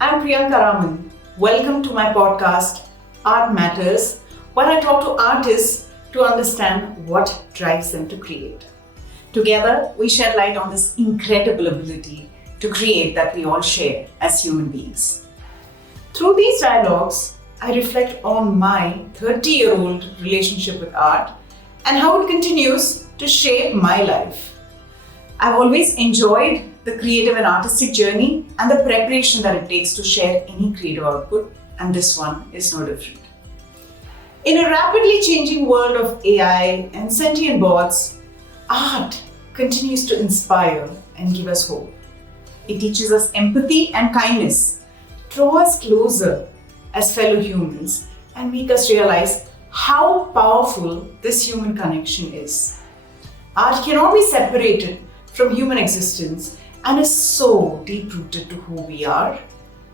I'm Priyanka Raman. Welcome to my podcast, Art Matters, where I talk to artists to understand what drives them to create. Together, we shed light on this incredible ability to create that we all share as human beings. Through these dialogues, I reflect on my 30-year-old relationship with art and how it continues to shape my life. I've always enjoyed the creative and artistic journey and the preparation that it takes to share any creative output, and this one is no different. In a rapidly changing world of AI and sentient bots, art continues to inspire and give us hope. It teaches us empathy and kindness, draw us closer as fellow humans, and make us realize how powerful this human connection is. Art cannot be separated from human existence and is so deep-rooted to who we are,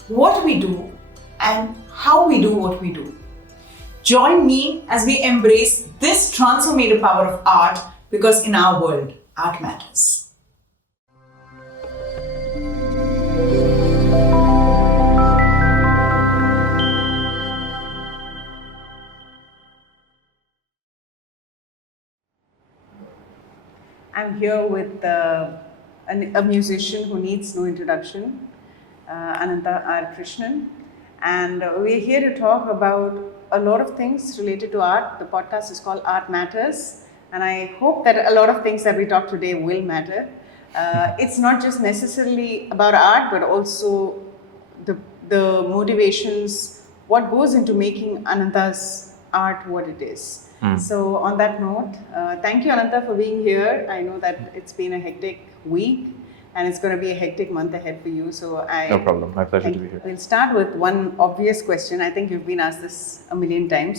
what we do, and how we do what we do. Join me as we embrace this transformative power of art, because in our world, art matters. I'm here with a musician who needs no introduction, Anantha R. Krishnan, and we're here to talk about a lot of things related to art. The podcast is called Art Matters, and I hope that a lot of things that we talk today will matter. It's not just necessarily about art, but also the motivations, what goes into making Anantha's art what it is. So on that note, thank you, Anantha, for being here. I know that it's been a hectic week and it's going to be a hectic month ahead for you. So No problem. My pleasure to be here. We'll start with one obvious question. I think you've been asked this a million times.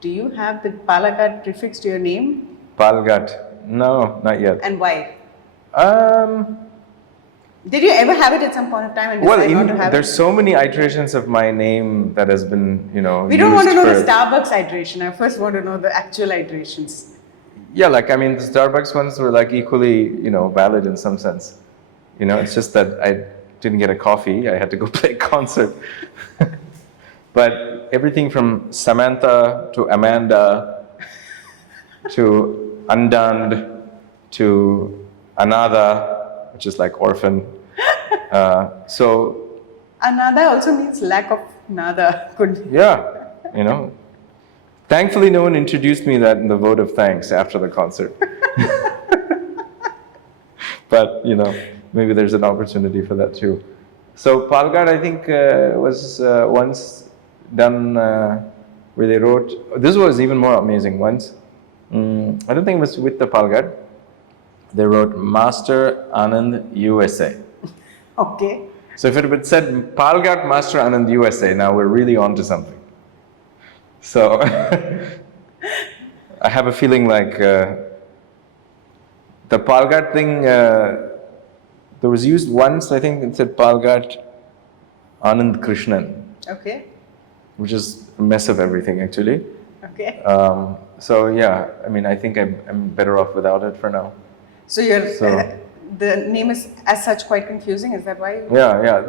Do you have the Palakkad prefix to your name? Palgat? No, not yet. And why? Did you ever have it at some point of time and decide not to have there's so many iterations of my name that has been, We don't want to know the Starbucks iteration. I first want to know the actual iterations. Yeah, the Starbucks ones were equally, valid in some sense. It's just that I didn't get a coffee. I had to go play a concert. But everything from Samantha to Amanda to Andand to Anada, which is like orphan. So Anada also means lack of nada. Yeah, Thankfully, no one introduced me that in the vote of thanks after the concert. But, maybe there's an opportunity for that too. So Palgad, I think, was once done where they wrote, this was even more amazing once. I don't think it was with the Palgad. They wrote Master Anand USA. Okay. So if it had said Palgad Master Anand USA, now we're really on to something. So I have a feeling like the Palgad thing, there was used once, I think it said Palgad Anand Krishnan. Okay. Which is a mess of everything actually. Okay. So yeah, I think I'm better off without it for now. So the name is as such quite confusing, is that why? Yeah.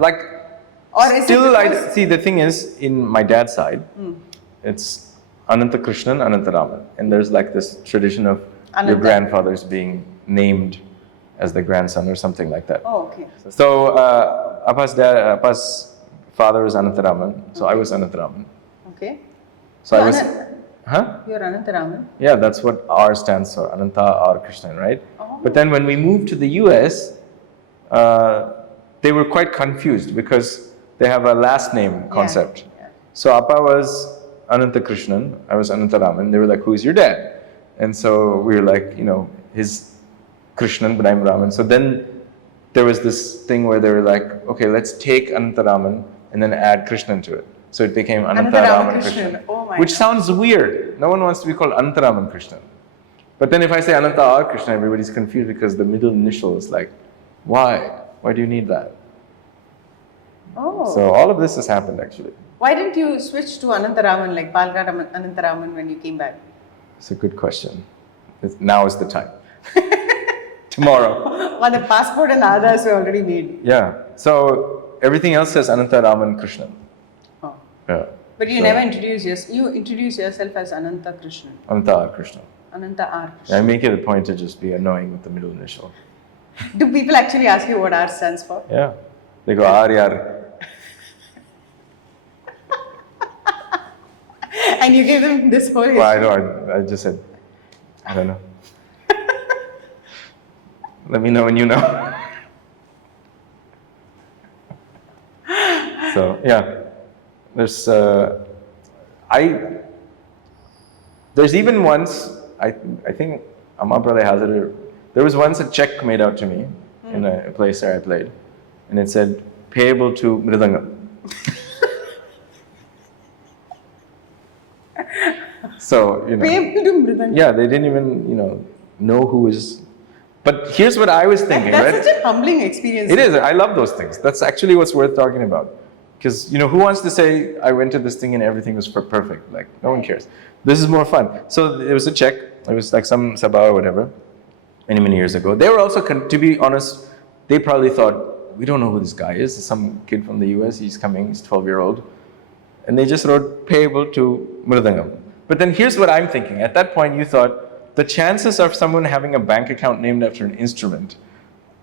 Or is still, it see, the thing is, in my dad's side, it's Anantha Krishnan, Anantha Raman. And there's this tradition of your grandfathers being named as the grandson or something like that. Oh, okay. So Appa's father was Anantha Raman, so I was Anantha Raman. Okay. So I was... You're Anantha Raman? Yeah, that's what R stands for, Anantha R Krishnan, right? Oh. But then when we moved to the US, they were quite confused because they have a last name concept. Yeah. So Appa was Anantha Krishnan, I was Anantha Raman. They were like, who's your dad? And so we were like, his Krishnan, but I'm Raman. So then there was this thing where they were like, okay, let's take Anantha Raman and then add Krishnan to it. So it became Anantha Raman Krishnan, which sounds weird. No one wants to be called Anantha Raman Krishnan. But then if I say Anantha R Krishnan, everybody's confused because the middle initial is like, why? Why do you need that? Oh. So all of this has happened actually. Why didn't you switch to Anantha Raman, like Palgad Anantha Raman, when you came back? It's a good question. Now is the time. Tomorrow. Well, the passport and Aadhaars were already made. Yeah. So everything else says Anantha Raman Krishnan. Oh. Yeah. But you never introduce yourself. You introduce yourself as Anantha Krishnan. Anantha R Krishnan. Anantha R. Yeah, I make it a point to just be annoying with the middle initial. Do people actually ask you what R stands for? Yeah. They go, R yaar. And you give them this whole history. Well, I know. I just said, I don't know. Let me know when you know. So yeah, there's there's even once I think Amma brother has it. There was once a check made out to me in a place where I played, and it said payable to Mridangam. So payable to Mridangam. Yeah, they didn't even know who is. But here's what I was thinking, that's right? such a humbling experience. It is. I love those things. That's actually what's worth talking about. Because, who wants to say, I went to this thing and everything was perfect? Like, no one cares. This is more fun. So there was a check. It was like some sabah or whatever, many years ago. They were also, to be honest, they probably thought, we don't know who this guy is. Some kid from the US, he's coming, he's 12-year-old. And they just wrote payable to Mridangam. But then here's what I'm thinking. At that point, you thought, the chances of someone having a bank account named after an instrument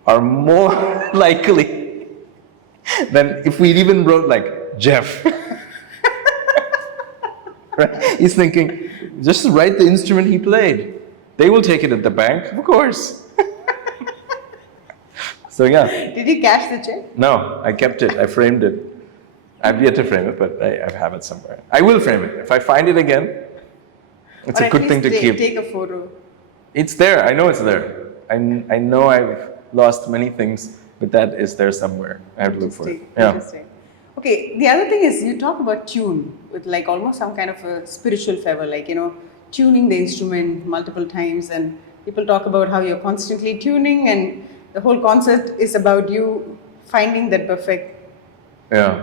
are more likely than if we even wrote like Jeff. Right? He's thinking, just write the instrument he played. They will take it at the bank, of course. So yeah. Did you cash the check? No, I kept it. I framed it. I've yet to frame it, but I have it somewhere. I will frame it. If I find it again, it's a good thing to keep. Take a photo. It's there. I know it's there. I know I've lost many things, but that is there somewhere. I have to look for it. Yeah. Interesting. Okay, the other thing is you talk about tune with like almost some kind of a spiritual fervor, like, tuning the instrument multiple times, and people talk about how you're constantly tuning, and the whole concert is about you finding that perfect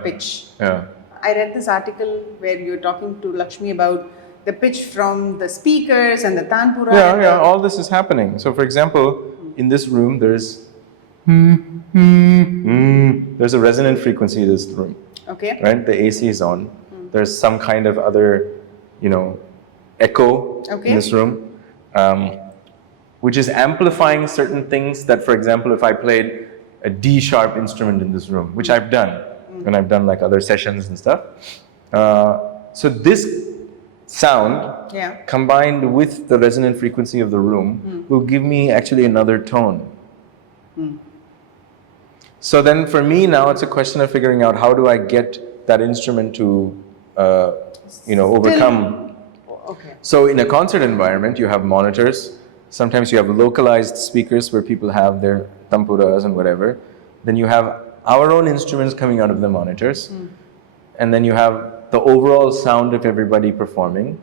pitch. Yeah. I read this article where you're talking to Lakshmi about the pitch from the speakers and the tanpura. Yeah, all this is happening. So for example, in this room, there's there's a resonant frequency in this room. Okay. Right? The AC is on. There's some kind of other, echo in this room, which is amplifying certain things that, for example, if I played a D sharp instrument in this room, which I've done, and I've done like other sessions and stuff. So this sound combined with the resonant frequency of the room will give me actually another tone. So then for me now it's a question of figuring out how do I get that instrument to overcome. Okay. So in a concert environment you have monitors, sometimes you have localized speakers where people have their tampuras and whatever. Then you have our own instruments coming out of the monitors, and then you have the overall sound of everybody performing.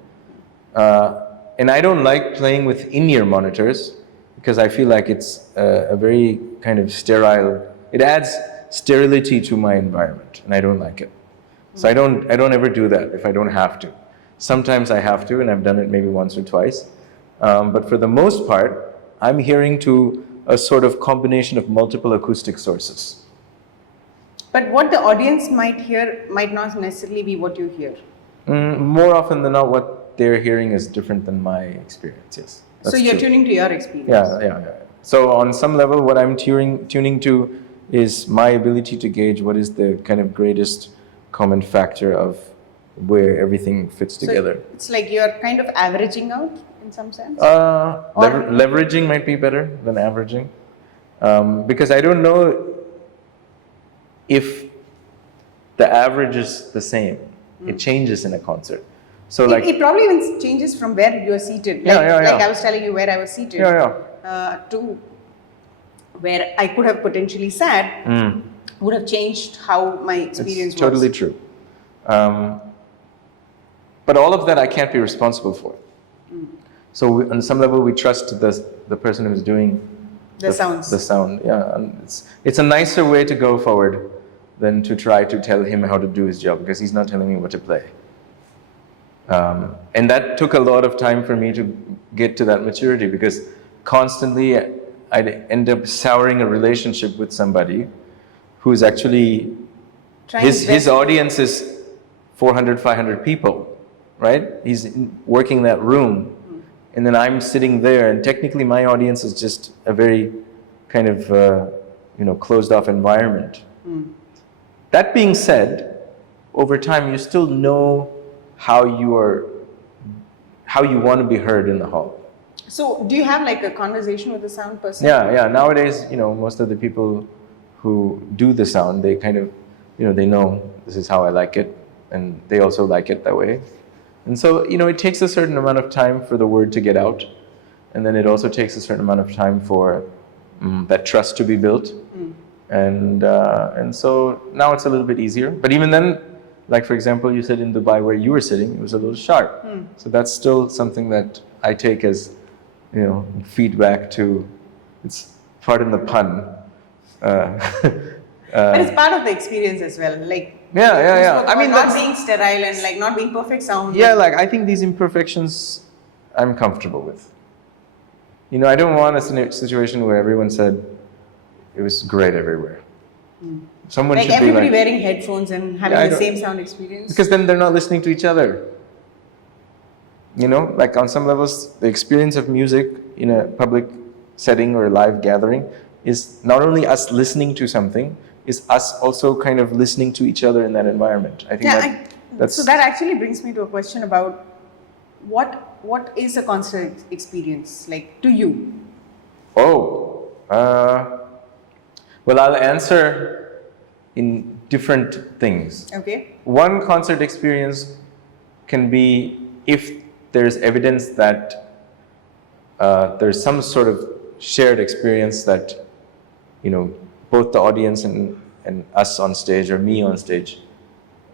And I don't like playing with in-ear monitors because I feel like it's a very kind of sterile. It adds sterility to my environment, and I don't like it. So I don't ever do that if I don't have to. Sometimes I have to, and I've done it maybe once or twice. But for the most part, I'm hearing to a sort of combination of multiple acoustic sources. But what the audience might hear might not necessarily be what you hear. More often than not, what they're hearing is different than my experience, yes. So you're tuning to your experience. Yeah. So on some level, what I'm tuning to is my ability to gauge what is the kind of greatest common factor of where everything fits together. So it's like you're kind of averaging out in some sense? Leveraging might be better than averaging. Because I don't know if the average is the same. It changes in a concert. So it probably even changes from where you are seated. Like I was telling you where I was seated to where I could have potentially sat would have changed how my experience was. Totally true. But all of that I can't be responsible for. So on some level we trust the person who's doing the sound. Yeah, and it's a nicer way to go forward than to try to tell him how to do his job, because he's not telling me what to play. And that took a lot of time for me to get to that maturity, because constantly I'd end up souring a relationship with somebody who's actually his audience is 400, 500 people, right? He's working that room. And then I'm sitting there, and technically my audience is just a very kind of, closed off environment. That being said, over time, you still know how you want to be heard in the hall. So do you have like a conversation with the sound person? Yeah. Nowadays, most of the people who do the sound, they kind of, they know this is how I like it, and they also like it that way. And so, it takes a certain amount of time for the word to get out, and then it also takes a certain amount of time for that trust to be built. And so now it's a little bit easier. But even then, like for example, you said in Dubai where you were sitting, it was a little sharp. So that's still something that I take as, feedback to, it's pardon the pun. But it's part of the experience as well. Like, yeah. I mean, not being sterile and like not being perfect sound. Yeah, like I think these imperfections I'm comfortable with. I don't want a situation where everyone said it was great everywhere. Someone like should everybody be like, wearing headphones and having the same sound experience. Because then they're not listening to each other. Like on some levels, the experience of music in a public setting or a live gathering is not only us listening to something, is us also kind of listening to each other in that environment. I think that's... So that actually brings me to a question about what is a concert experience like to you? Well, I'll answer in different things. Okay. One concert experience can be if there's evidence that there's some sort of shared experience that, both the audience and us on stage or me on stage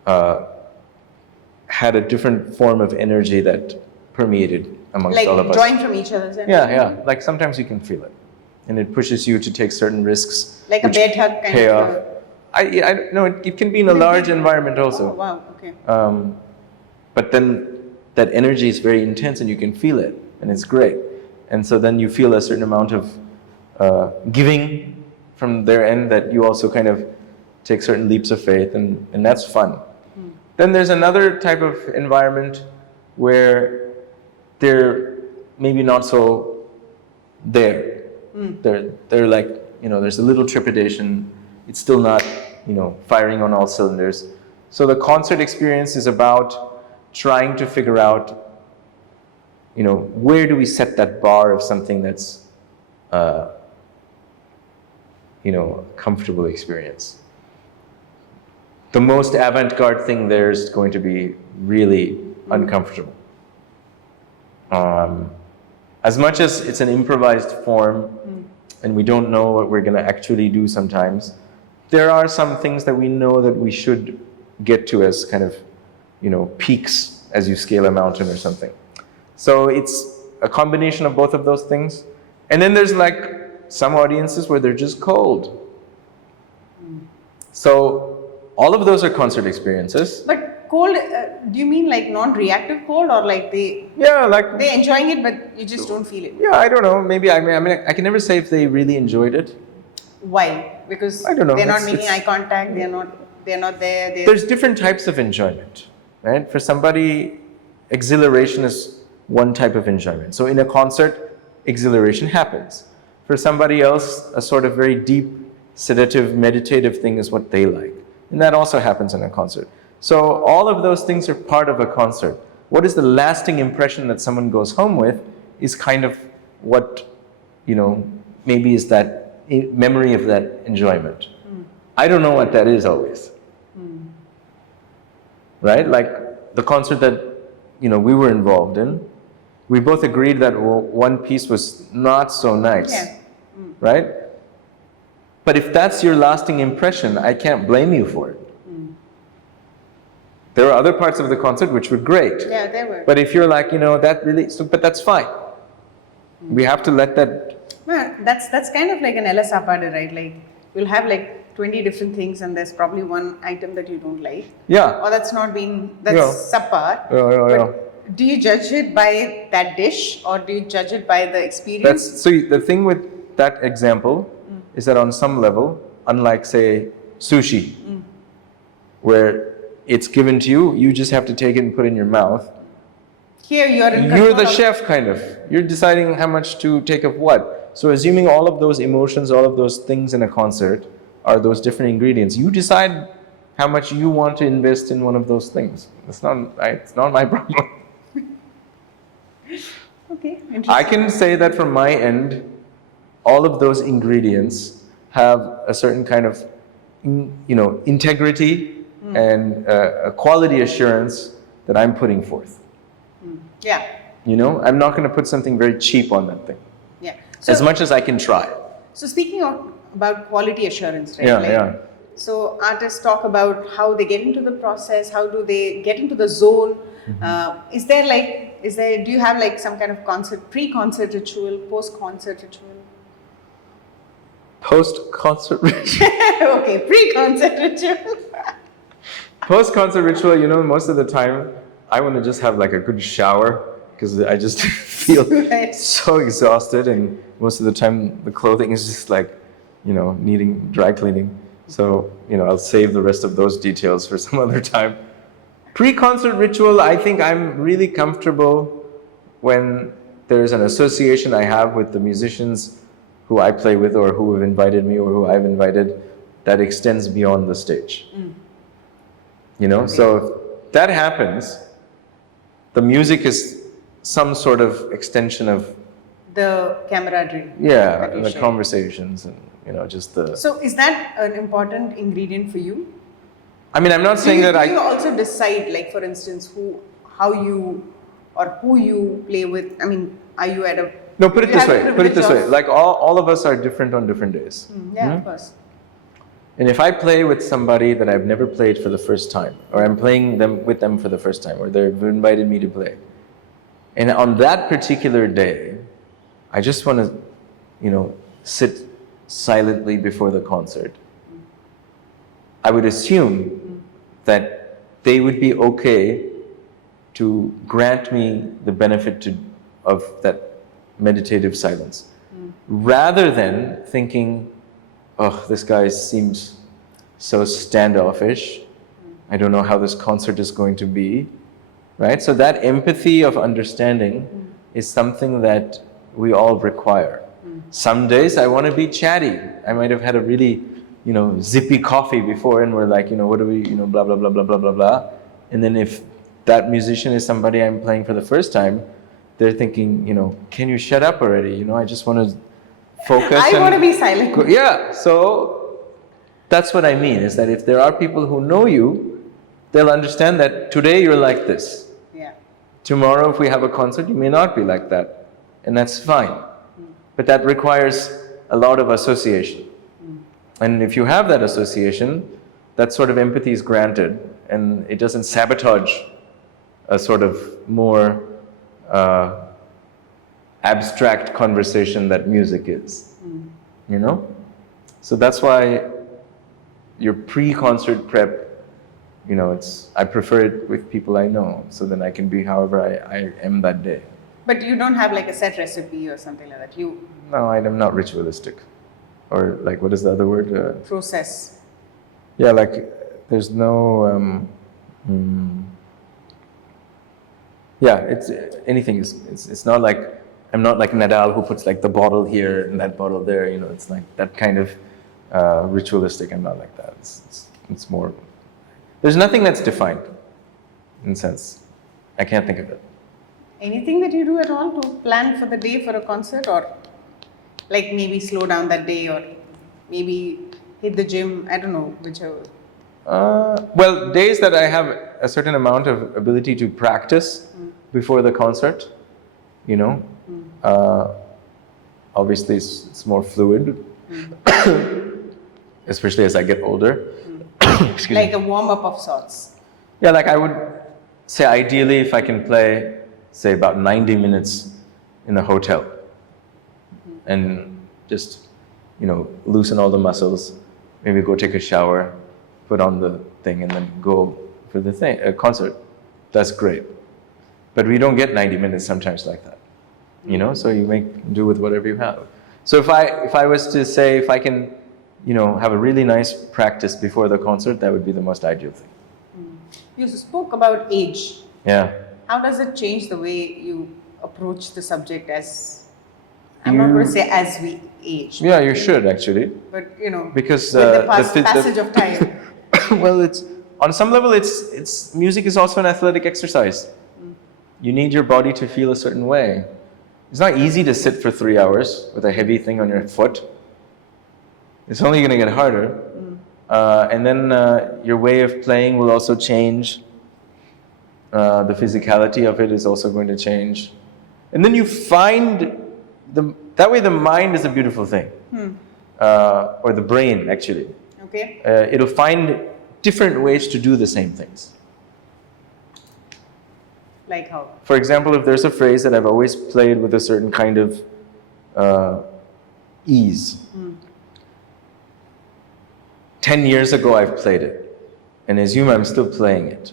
had a different form of energy that permeated amongst all of us. Like drawing from each other's energy? Yeah. Like sometimes you can feel it. And it pushes you to take certain risks. Like a bed hug kind of? I no, it can be in a large environment also. Oh, wow, okay. But then that energy is very intense and you can feel it, and it's great. And so then you feel a certain amount of giving from their end that you also kind of take certain leaps of faith, and that's fun. Then there's another type of environment where they're maybe not so there. They're like, there's a little trepidation. It's still not, firing on all cylinders. So the concert experience is about trying to figure out, where do we set that bar of something that's, a comfortable experience. The most avant-garde thing there is going to be really uncomfortable. As much as it's an improvised form and we don't know what we're going to actually do sometimes, there are some things that we know that we should get to as kind of, peaks as you scale a mountain or something. So it's a combination of both of those things. And then there's like some audiences where they're just cold. So all of those are concert experiences. But cold, do you mean like non-reactive cold, or like they're enjoying it but you just don't feel it? Yeah, I don't know. Maybe I can never say if they really enjoyed it. Why? Because I don't know. They're not making eye contact. They're not there. There's different types of enjoyment, right? For somebody, exhilaration is one type of enjoyment. So in a concert, exhilaration happens. For somebody else, a sort of very deep, sedative, meditative thing is what they like. And that also happens in a concert. So all of those things are part of a concert. What is the lasting impression that someone goes home with is kind of what, maybe is that memory of that enjoyment. I don't know what that is always. Right? Like the concert that, we were involved in, we both agreed that one piece was not so nice. Yeah. Right? But if that's your lasting impression, I can't blame you for it. There are other parts of the concert which were great. Yeah, they were. But if you're like, that really, but that's fine. We have to let that. Well, that's kind of like an LS Sapade, right? Like you'll have like 20 different things and there's probably one item that you don't like. Yeah. Or that's subpar. Yeah. Do you judge it by that dish or do you judge it by the experience? So the thing with that example is that on some level, unlike say sushi, where it's given to you, you just have to take it and put it in your mouth. Here you're in You're the control of- chef, kind of. You're deciding how much to take of what. So assuming all of those emotions, all of those things in a concert are those different ingredients, you decide how much you want to invest in one of those things. It's not my problem. Okay, interesting. I can say that from my end, all of those ingredients have a certain kind of, integrity and a quality assurance that I'm putting forth. Yeah. I'm not going to put something very cheap on that thing. Yeah. As much as I can try. So speaking about quality assurance, right? Yeah. So artists talk about how they get into the process, how do they get into the zone. Do you have like some kind of pre-concert ritual, post-concert ritual? Post-concert ritual. Okay, pre-concert ritual. Post-concert ritual, most of the time, I want to just have like a good shower because I just feel Right. so exhausted, and most of the time the clothing is just like, needing dry cleaning. So, I'll save the rest of those details for some other time. Pre-concert ritual, I think I'm really comfortable when there's an association I have with the musicians who I play with or who have invited me or who I've invited that extends beyond the stage. So if that happens, the music is some sort of extension of The camaraderie. yeah, that you and the share. conversations and just the. So is that an important ingredient for you? I mean, I'm not saying that Do you also decide, like for instance, who you play with? I mean, are you at a No, put it do you this have way. the Put it this way. privilege of- Like all of us are different on different days. Yeah, of course. And if I play with somebody that I've never played for the first time, or I'm playing with them for the first time, or they've invited me to play, and on that particular day, I just want to, sit silently before the concert, I would assume that they would be okay to grant me the benefit of that meditative silence, rather than thinking, oh, this guy seems so standoffish. I don't know how this concert is going to be, right? So that empathy of understanding is something that we all require. Some days I want to be chatty. I might have had a really, zippy coffee before, and we're like, what do we, blah, blah, blah, blah, blah, blah, blah. And then if that musician is somebody I'm playing for the first time, they're thinking, can you shut up already? I just want to focus. I want to be silent. Yeah, so that's what I mean, is that if there are people who know you, they'll understand that today you're like this. Yeah. Tomorrow, if we have a concert, you may not be like that, and that's fine. But that requires a lot of association. And if you have that association, that sort of empathy is granted, and it doesn't sabotage a sort of more abstract conversation that music is. So that's why your pre-concert prep, I prefer it with people I know, so then I can be however I am that day. But you don't have like a set recipe or something like that. No, I'm not ritualistic. Or like, what is the other word? Process. Yeah, like there's no. Yeah, it's anything is. It's not like I'm not like Nadal who puts like the bottle here and that bottle there. It's like that kind of ritualistic. I'm not like that. It's more. There's nothing that's defined, in a sense. I can't think of it. Anything that you do at all to plan for the day for a concert, or like maybe slow down that day, or maybe hit the gym? I don't know, whichever. Well, days that I have a certain amount of ability to practice before the concert, obviously it's more fluid, especially as I get older. Excuse Like me. a warm up of sorts. Yeah, like I would say ideally if I can play, say about 90 minutes in a hotel and just, loosen all the muscles, maybe go take a shower, put on the thing and then go for the concert. That's great. But we don't get 90 minutes sometimes like that, so you make do with whatever you have. So if I was to say, if I can have a really nice practice before the concert, that would be the most ideal thing. You spoke about age. Yeah. How does it change the way you approach the subject I'm not going to say as we age. Yeah, you should actually. But, because with the passage of time. Well, it's on some level, it's music is also an athletic exercise. You need your body to feel a certain way. It's not easy to sit for 3 hours with a heavy thing on your foot. It's only going to get harder. And then your way of playing will also change. The physicality of it is also going to change. And then you find that way the mind is a beautiful thing. Or the brain, actually. Okay. It'll find different ways to do the same things. Like how? For example, if there's a phrase that I've always played with a certain kind of ease. 10 years ago, I've played it. And assume I'm still playing it.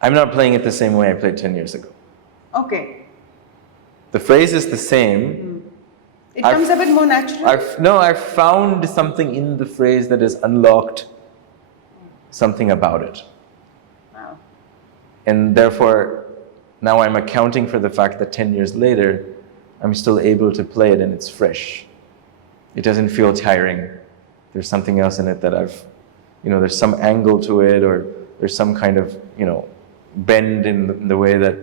I'm not playing it the same way I played 10 years ago. Okay. The phrase is the same. It comes a bit more natural? I've found something in the phrase that has unlocked something about it. Wow. And therefore, now I'm accounting for the fact that 10 years later, I'm still able to play it and it's fresh. It doesn't feel tiring. There's something else in it that there's some angle to it, or there's some kind of, bend in the way that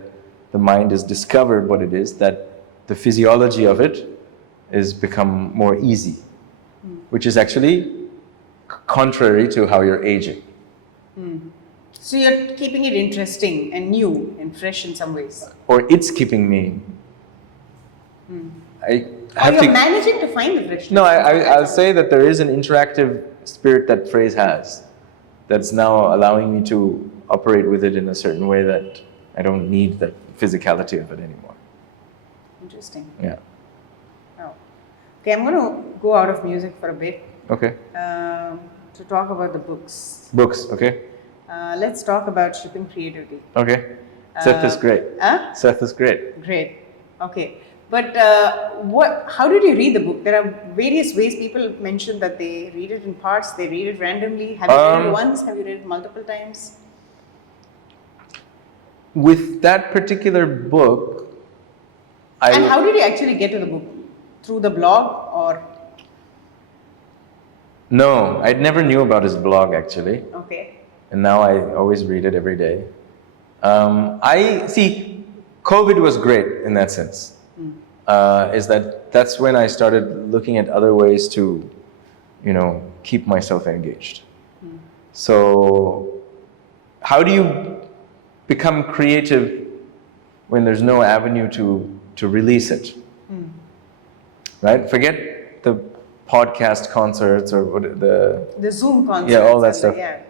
the mind has discovered what it is, that the physiology of it is become more easy, which is actually contrary to how you're aging. So you're keeping it interesting and new and fresh in some ways. Or it's keeping me. You're managing to find the freshness. No, I'll say that there is an interactive spirit that phrase has, that's now allowing me to operate with it in a certain way that I don't need the physicality of it anymore. Interesting. Yeah. Oh. Okay, I'm going to go out of music for a bit. Okay. To talk about the books. Books, okay. Let's talk about shipping creativity. Okay. Seth is great. Seth is great. Great. Okay. But how did you read the book? There are various ways people mention that they read it in parts, they read it randomly. Have you read it once? Have you read it multiple times? With that particular book, And how did you actually get to the book? Through the blog or? No, I never knew about his blog actually. Okay. And now I always read it every day. COVID was great in that sense. That's when I started looking at other ways to, keep myself engaged. So, how do you become creative when there's no avenue to release it? Right? Forget the podcast concerts or the Zoom concerts. Yeah, all that stuff. Yeah.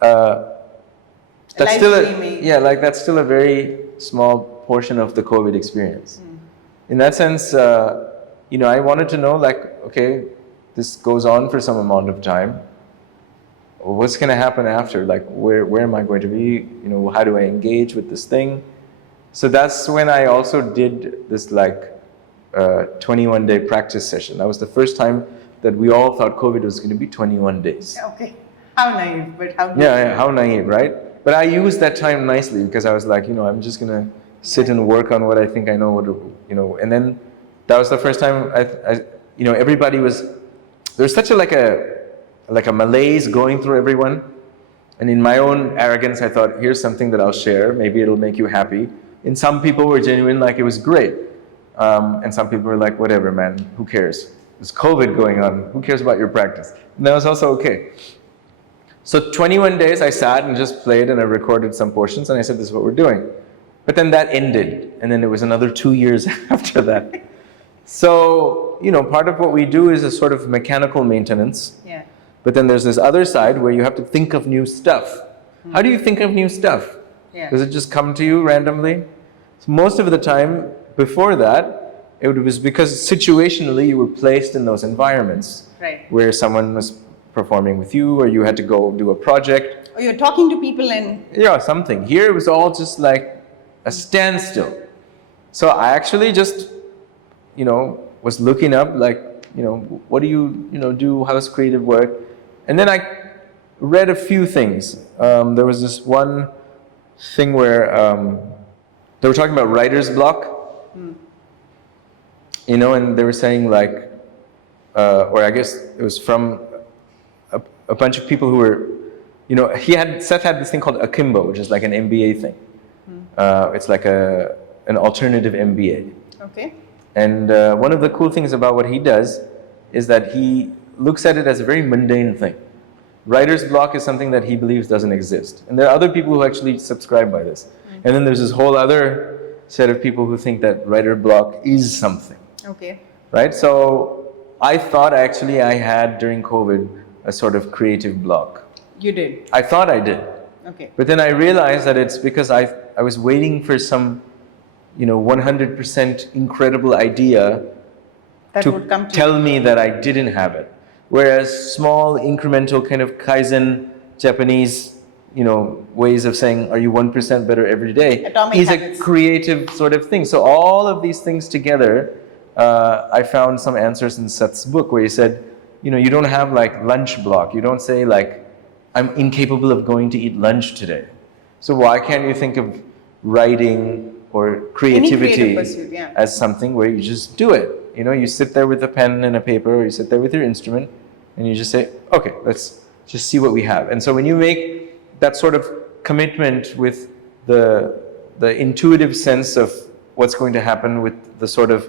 That's Live that's still a very small portion of the COVID experience. In that sense, I wanted to know, okay, this goes on for some amount of time. What's going to happen after? Where am I going to be? How do I engage with this thing? So that's when I also did this 21-day practice session. That was the first time that we all thought COVID was going to be 21 days. Okay. How naive, but how good. Yeah, how naive, right? But I used that time nicely because I was I'm just going to sit and work on what I think I know, and then that was the first time everybody there's such a malaise going through everyone. And in my own arrogance, I thought, here's something that I'll share. Maybe it'll make you happy. And some people were genuine, it was great. And some people were like, whatever, man, who cares? There's COVID going on. Who cares about your practice? And that was also okay. So 21 days I sat and just played and I recorded some portions and I said, this is what we're doing. But then that ended. And then it was another 2 years after that. So, part of what we do is a sort of mechanical maintenance. Yeah. But then there's this other side where you have to think of new stuff. How do you think of new stuff? Yeah. Does it just come to you randomly? So most of the time before that, it was because situationally you were placed in those environments. Right. Where someone was performing with you or you had to go do a project. Or you're talking to people and... Yeah, something. Here it was all just like a standstill. So I actually just, was looking up what do you do? How's creative work? And then I read a few things. There was this one thing where they were talking about writer's block, and they were saying like, or I guess it was from a bunch of people who were, Seth had this thing called Akimbo, which is like an MBA thing. It's like an alternative MBA. Okay. And one of the cool things about what he does is that he looks at it as a very mundane thing. Writer's block is something that he believes doesn't exist. And there are other people who actually subscribe by this. And then there's this whole other set of people who think that writer block is something. Okay. Right? So I thought actually I had during COVID a sort of creative block. You did? I thought I did. Okay. But then I realized that it's because I was waiting for some 100% incredible idea that to would come to tell me that I didn't have it. Whereas small incremental kind of Kaizen Japanese ways of saying, are you 1% better every day, Atomic is habits. a creative sort of thing. So all of these things together, I found some answers in Seth's book where he said, you don't have like lunch block. You don't say like, I'm incapable of going to eat lunch today. So why can't you think of writing or creativity pursuit, yeah. as something where you just do it? You sit there with a pen and a paper, or you sit there with your instrument, and you just say, okay, let's just see what we have. And so when you make that sort of commitment with the intuitive sense of what's going to happen with the sort of,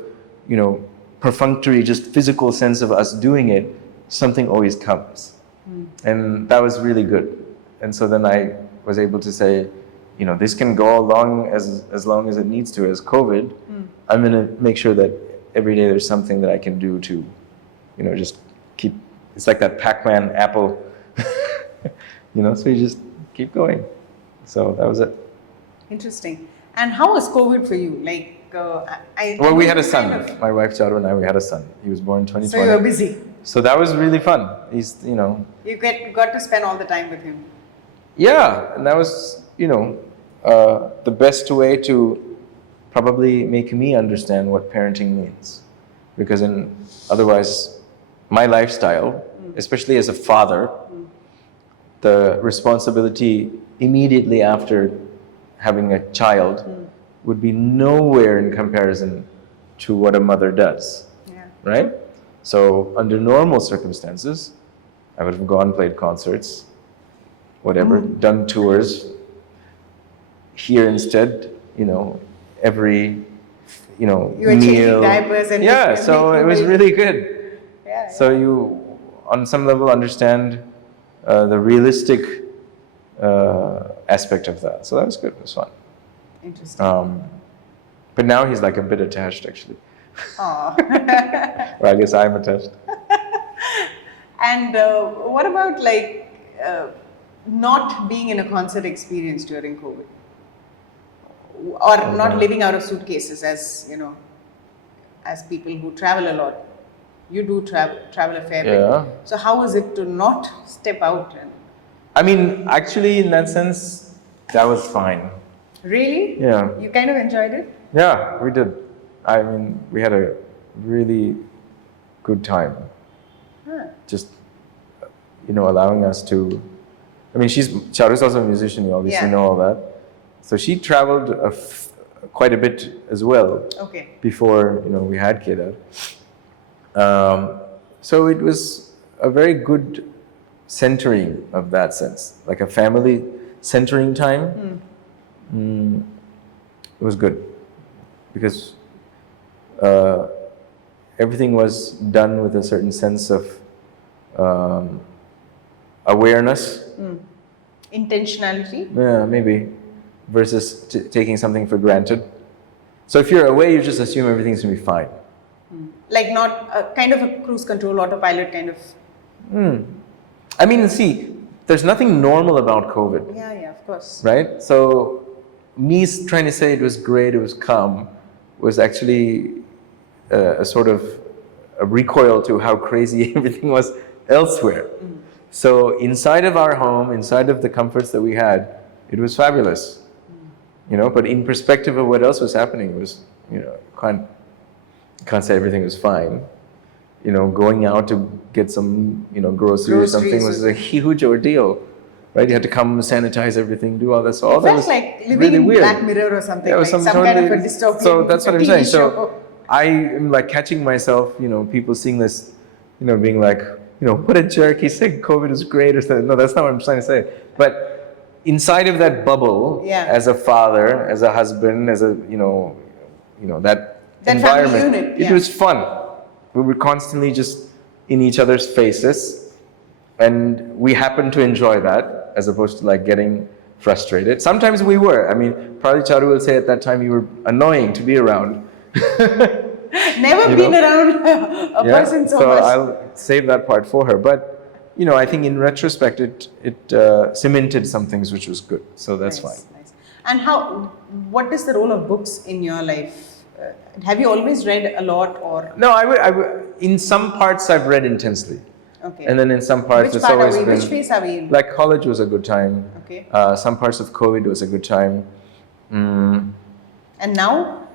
perfunctory, just physical sense of us doing it, something always comes. And that was really good. And so then I was able to say, this can go along as long as it needs to as COVID. I'm going to make sure that every day there's something that I can do to, just keep, it's like that Pac-Man apple, so you just keep going. So that was it. Interesting. And how was COVID for you? Like, well, we had a son. My wife, Charu, and I, we had a son. He was born in 2020. So you were busy. So that was really fun. He's, You got to spend all the time with him. Yeah, and that was, the best way to probably make me understand what parenting means. Because otherwise, my lifestyle, especially as a father, the responsibility immediately after having a child would be nowhere in comparison to what a mother does. Yeah. Right? So under normal circumstances, I would have gone, played concerts, whatever, done tours. Here instead, every, You were meal. changing diapers and yeah, so it was really good. Yeah. So you, on some level, understand the realistic aspect of that. So that was good. It was fun. Interesting. But now he's like a bit attached, actually. Aww. Well, I guess I'm attached. And what about not being in a concert experience during COVID? Or not living out of suitcases as people who travel a lot. You do travel a fair bit. So how was it to not step out? I mean, actually, in that sense, that was fine. Really? Yeah. You kind of enjoyed it? Yeah, we did. I mean, we had a really good time. Just, allowing us to. I mean, Charu's also a musician. You obviously know all that. So she traveled quite a bit as well. Okay. Before we had Kedar. So it was a very good centering of that sense, like a family centering time. It was good because everything was done with a certain sense of awareness. Intentionality? Yeah, maybe. Versus taking something for granted. So if you're away, you just assume everything's going to be fine. Like not a kind of a cruise control autopilot kind of. I mean, see, there's nothing normal about COVID. Yeah, of course. Right? So me trying to say it was great, it was calm, was actually a sort of a recoil to how crazy everything was elsewhere. So inside of our home, inside of the comforts that we had, it was fabulous. But in perspective of what else was happening, it was, can't say everything was fine. going out to get some, grocery or something was a huge ordeal, right? You had to come sanitize everything, do all this. So all that Felt was like living really in weird. Black Mirror or something, Yeah, it was like some kind of a dystopian So that's what I'm TV saying. show. So I am like catching myself, people seeing this, being like, what a jerk, he's saying COVID is great or something. No, that's not what I'm trying to say. But inside of that bubble, as a father, as a husband, as a, that environment, unit, it was fun. We were constantly just in each other's faces, and we happened to enjoy that as opposed to like getting frustrated. Sometimes we were. I mean, probably Charu will say at that time you were annoying to be around. Never been around a person so much. I'll save that part for her. But I think in retrospect, it cemented some things which was good. So that's fine. Nice. And what is the role of books in your life? Have you always read a lot, or? No, I would. In some parts, I've read intensely. Okay. And then in some parts, Which it's part always are we? been. Which phase are we in? Like college was a good time. Okay. Some parts of COVID was a good time. And now?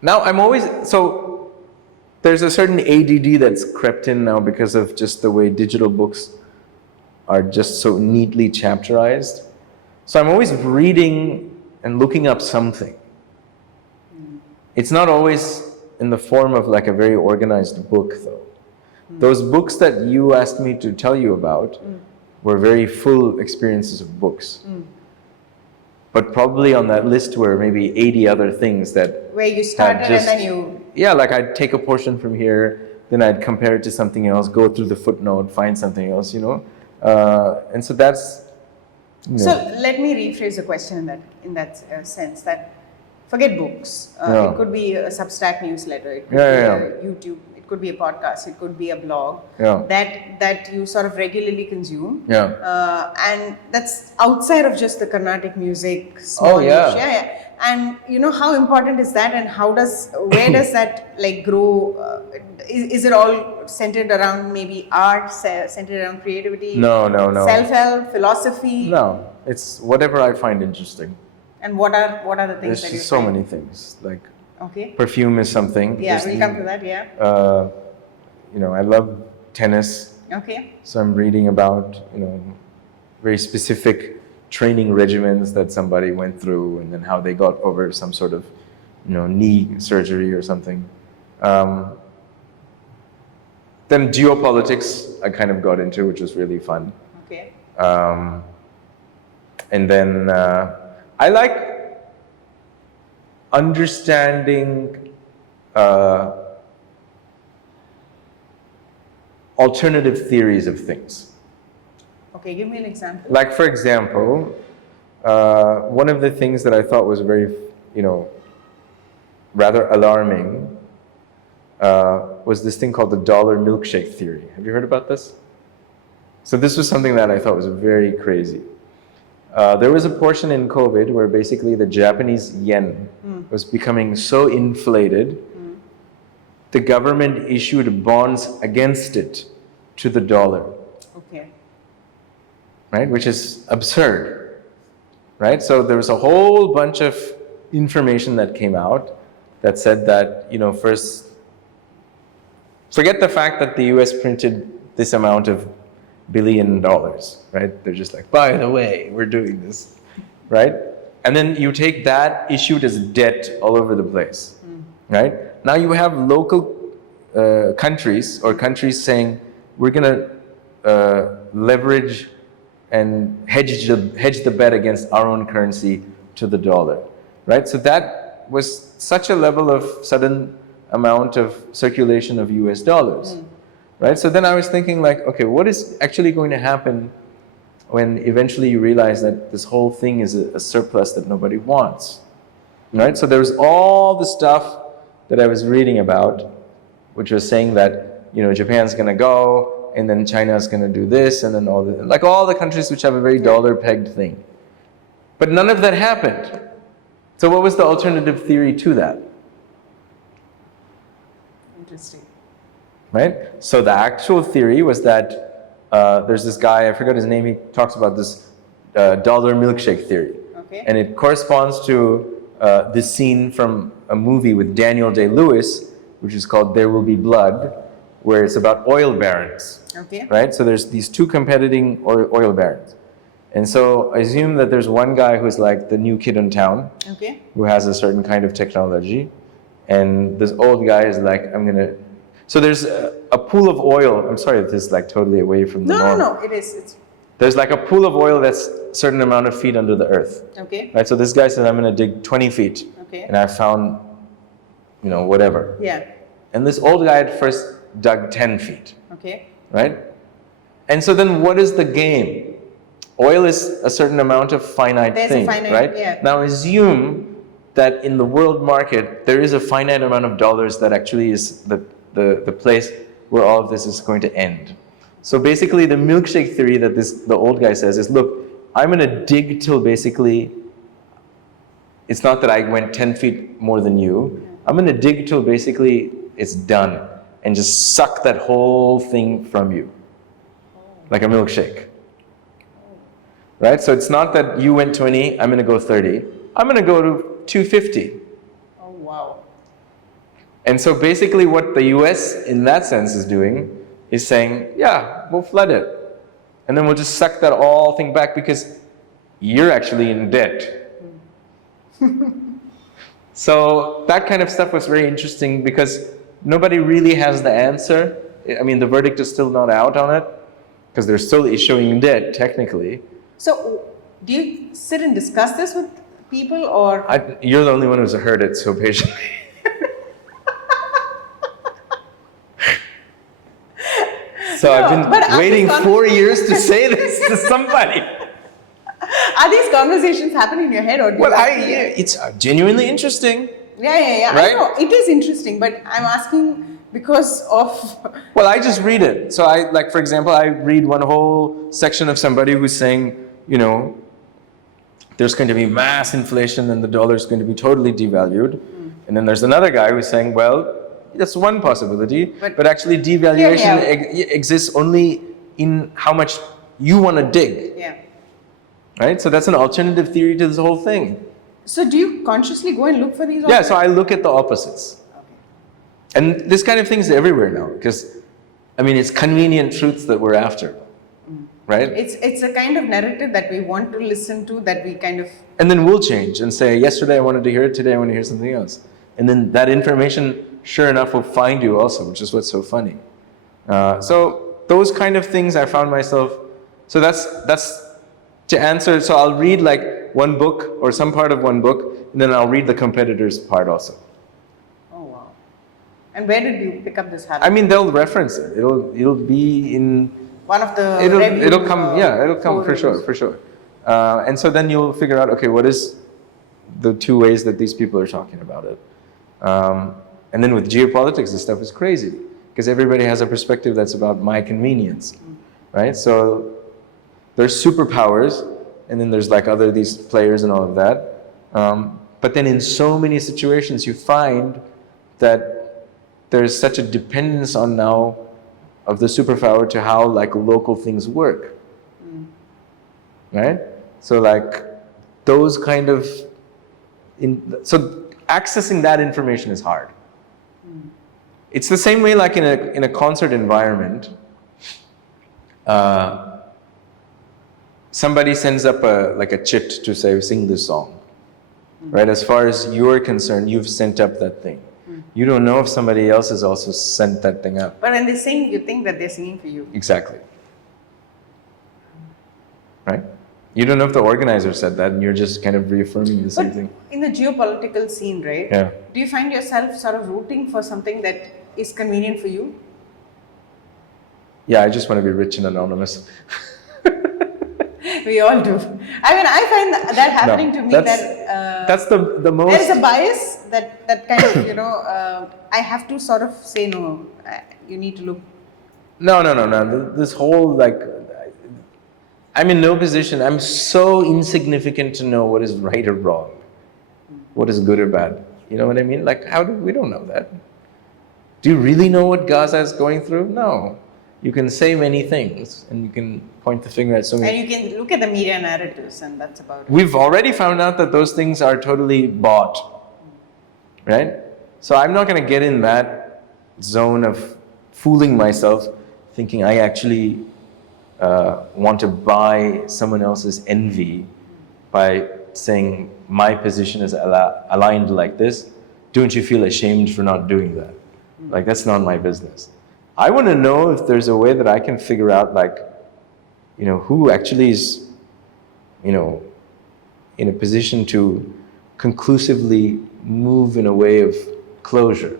Now I'm always so. There's a certain ADD that's crept in now because of just the way digital books are just so neatly chapterized. So I'm always reading and looking up something. It's not always in the form of like a very organized book, though. Those books that you asked me to tell you about were very full experiences of books. But probably on that list were maybe 80 other things that... Where you started and then you... Yeah, like I'd take a portion from here, then I'd compare it to something else, go through the footnote, find something else, and so that's... So let me rephrase the question in that sense, that forget books. It could be a Substack newsletter, it could be a YouTube, it could be a podcast, it could be a blog that you sort of regularly consume. And that's outside of just the Carnatic music. Small niche. And how important is that, and where does that like grow? Is it all centered around maybe art, centered around creativity? No. Self-help, philosophy? No, it's whatever I find interesting. And what are the things There's that you so find? many things. Like Okay. perfume is something. Yeah, we'll come to that, yeah. I love tennis. Okay. So I'm reading about, very specific training regimens that somebody went through and then how they got over some sort of, knee surgery or something. Then geopolitics I kind of got into, which was really fun. Okay. And then I like understanding alternative theories of things. Okay, give me an example. Like, for example, one of the things that I thought was very, rather alarming was this thing called the dollar milkshake theory. Have you heard about this? So this was something that I thought was very crazy. There was a portion in COVID where basically the Japanese yen was becoming so inflated, the government issued bonds against it to the dollar. Okay. Right, which is absurd, right? So there was a whole bunch of information that came out that said that, first, forget the fact that the US printed this amount of $1 billion, right? They're just like, by the way, we're doing this, right? And then you take that issued as debt all over the place, right? Now you have local countries saying, we're going to leverage and hedge the bet against our own currency to the dollar, right? So that was such a level of sudden amount of circulation of US dollars, right? So then I was thinking like, okay, what is actually going to happen when eventually you realize that this whole thing is a surplus that nobody wants, right? So there was all the stuff that I was reading about, which was saying that, Japan's going to go, and then China's going to do this, and then all the countries which have a very dollar-pegged thing. But none of that happened. So what was the alternative theory to that? Interesting. Right? So the actual theory was that there's this guy, I forgot his name, he talks about this dollar milkshake theory. Okay. And it corresponds to this scene from a movie with Daniel Day-Lewis which is called There Will Be Blood, where it's about oil barons. Okay. Right? So there's these two competing oil barons. And so I assume that there's one guy who's like the new kid in town, Okay. who has a certain kind of technology. And this old guy is like, So there's a pool of oil. I'm sorry, this is like totally away from the norm. No, it is. There's like a pool of oil that's a certain amount of feet under the earth. Okay. Right? So this guy says, I'm going to dig 20 feet. Okay. And I found, whatever. Yeah. And this old guy at first dug 10 feet. Okay. Right? And so then what is the game? Oil is a certain amount of finite thing, right? Yeah. Now assume that in the world market, there is a finite amount of dollars that actually is the place where all of this is going to end. So basically the milkshake theory that the old guy says is, look, I'm going to dig till basically, it's not that I went 10 feet more than you. I'm going to dig till basically it's done and just suck that whole thing from you. Like a milkshake. Right? So it's not that you went 20, I'm going to go 30. I'm going to go to 250. Oh, wow. And so basically what the US in that sense is doing is saying, yeah, we'll flood it. And then we'll just suck that all thing back because you're actually in debt. So that kind of stuff was very interesting because nobody really has the answer. I mean, the verdict is still not out on it because they're still issuing debt technically. So, do you sit and discuss this with people, or you're the only one who's heard it so patiently. So I've been waiting 4 years to say this to somebody. Are these conversations happening in your head, or it's genuinely interesting. Yeah. Right? I know it is interesting, but I'm asking because of. Well, I just read it. So for example, I read one whole section of somebody who's saying, there's going to be mass inflation and the dollar is going to be totally devalued. And then there's another guy who's saying, well, that's one possibility, but actually devaluation exists only in how much you want to dig. Yeah. Right? So that's an alternative theory to this whole thing. So do you consciously go and look for these? Yeah, so I look at the opposites. Okay. And this kind of thing is everywhere now because, it's convenient truths that we're after. Right? It's a kind of narrative that we want to listen to, that we kind of. And then we'll change and say, yesterday I wanted to hear it, today I want to hear something else. And then that information, sure enough, will find you also, which is what's so funny. So those kind of things I found myself. So that's to answer. So I'll read like one book or some part of one book, and then I'll read the competitor's part also. Oh wow! And where did you pick up this habit? They'll reference it. It'll be in. One of the it'll come for sure. And so then you'll figure out, okay, what is the two ways that these people are talking about it. And then with geopolitics, this stuff is crazy because everybody has a perspective that's about my convenience, right? So there's superpowers, and then there's like these players and all of that. But then in so many situations, you find that there's such a dependence on now of the superpower to how like local things work, right? So like those kind of, so accessing that information is hard. It's the same way like in a concert environment, somebody sends up a chit to say, sing this song, right? As far as you're concerned, you've sent up that thing. You don't know if somebody else has also sent that thing up. But when they sing, you think that they're singing for you. Exactly. Right? You don't know if the organizer said that, and you're just kind of reaffirming the same thing. In the geopolitical scene, right? Yeah. Do you find yourself sort of rooting for something that is convenient for you? Yeah, I just want to be rich and anonymous. We all do. I find that happening to me. That's the most. There is a bias that kind of I have to sort of say no. You need to look. No. This whole like, I'm in no position. I'm so insignificant to know what is right or wrong, what is good or bad. You know what I mean? Like, we don't know that. Do you really know what Gaza is going through? No. You can say many things, and you can point the finger at so many. And you can look at the media narratives, and that's about it. We've already found out that those things are totally bought, right? So I'm not going to get in that zone of fooling myself, thinking I actually want to buy someone else's envy by saying my position is aligned like this. Don't you feel ashamed for not doing that? Like, that's not my business. I want to know if there's a way that I can figure out, like, who actually is, in a position to conclusively move in a way of closure.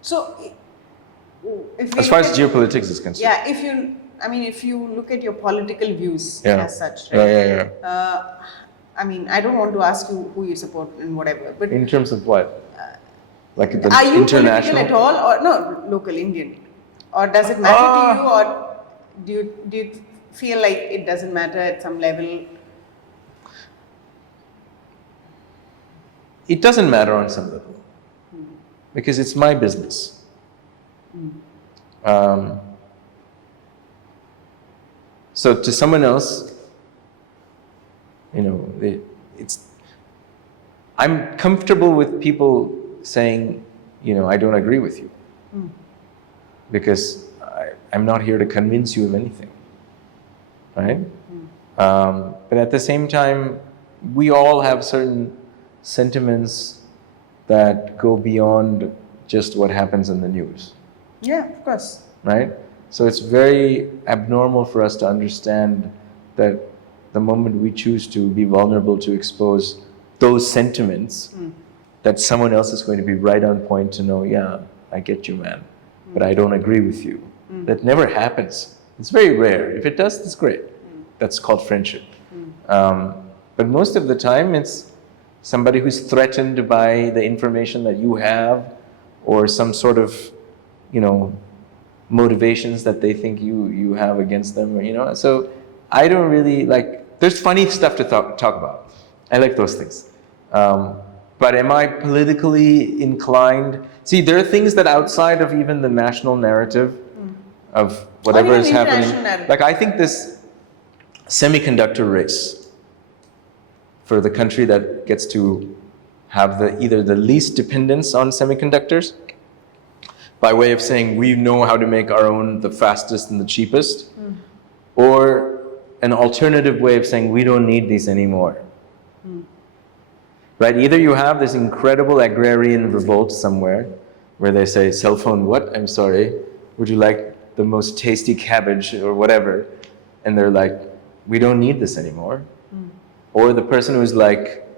So, as far as geopolitics is concerned. Yeah, if you look at your political views as such, right? Yeah. I don't want to ask you who you support and whatever, but in terms of what? Like the are you international political at all, or no, local Indian, or does it matter to you, or do you feel like it doesn't matter at some level? It doesn't matter on some level because it's my business. So to someone else, I'm comfortable with people saying, I don't agree with you, because I'm not here to convince you of anything, right? But at the same time, we all have certain sentiments that go beyond just what happens in the news. Yeah, of course. Right? So it's very abnormal for us to understand that the moment we choose to be vulnerable to expose those sentiments, that someone else is going to be right on point to know, yeah, I get you, man, but I don't agree with you. That never happens. It's very rare. If it does, that's great. That's called friendship. But most of the time, it's somebody who's threatened by the information that you have, or some sort of, motivations that they think you have against them, So I don't really there's funny stuff to talk about. I like those things. But am I politically inclined? See, there are things that outside of even the national narrative of whatever is happening. Like, I think this semiconductor race for the country that gets to have either the least dependence on semiconductors, by way of saying we know how to make our own the fastest and the cheapest, or an alternative way of saying we don't need these anymore. Right? Either you have this incredible agrarian revolt somewhere where they say, cell phone what? I'm sorry. Would you like the most tasty cabbage or whatever? And they're like, we don't need this anymore. Or the person who's like,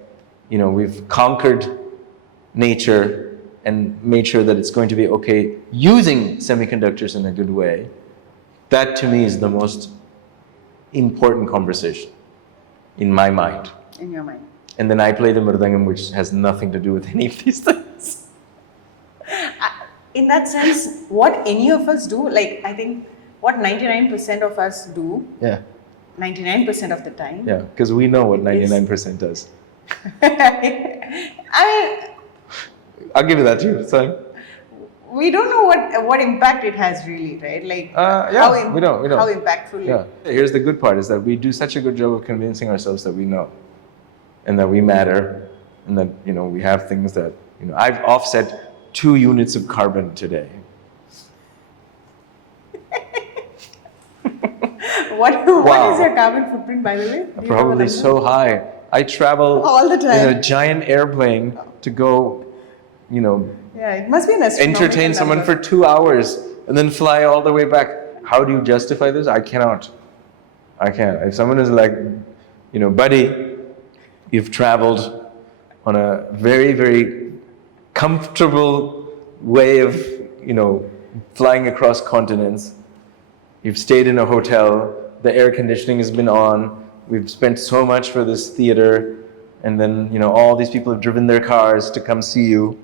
we've conquered nature and made sure that it's going to be okay using semiconductors in a good way. That to me is the most important conversation in my mind. In your mind. And then I play the mridangam, which has nothing to do with any of these things. In that sense, what any of us do, I think what 99% of us do, 99% of the time. Yeah, because we know what 99% does. I'll give you that too. So, we don't know what impact it has really, right? we don't. How impactful. Yeah. Here's the good part is that we do such a good job of convincing ourselves that we know, and that we matter, and that we have things that I've offset 2 units of carbon today. What is your carbon footprint, by the way? Probably so high. I travel all the time in a giant airplane to go, Yeah, it must be an entertain someone for 2 hours and then fly all the way back. How do you justify this? I cannot. I can't. If someone is like, buddy, you've traveled on a very, very comfortable way of, flying across continents. You've stayed in a hotel. The air conditioning has been on. We've spent so much for this theater. And then, all these people have driven their cars to come see you.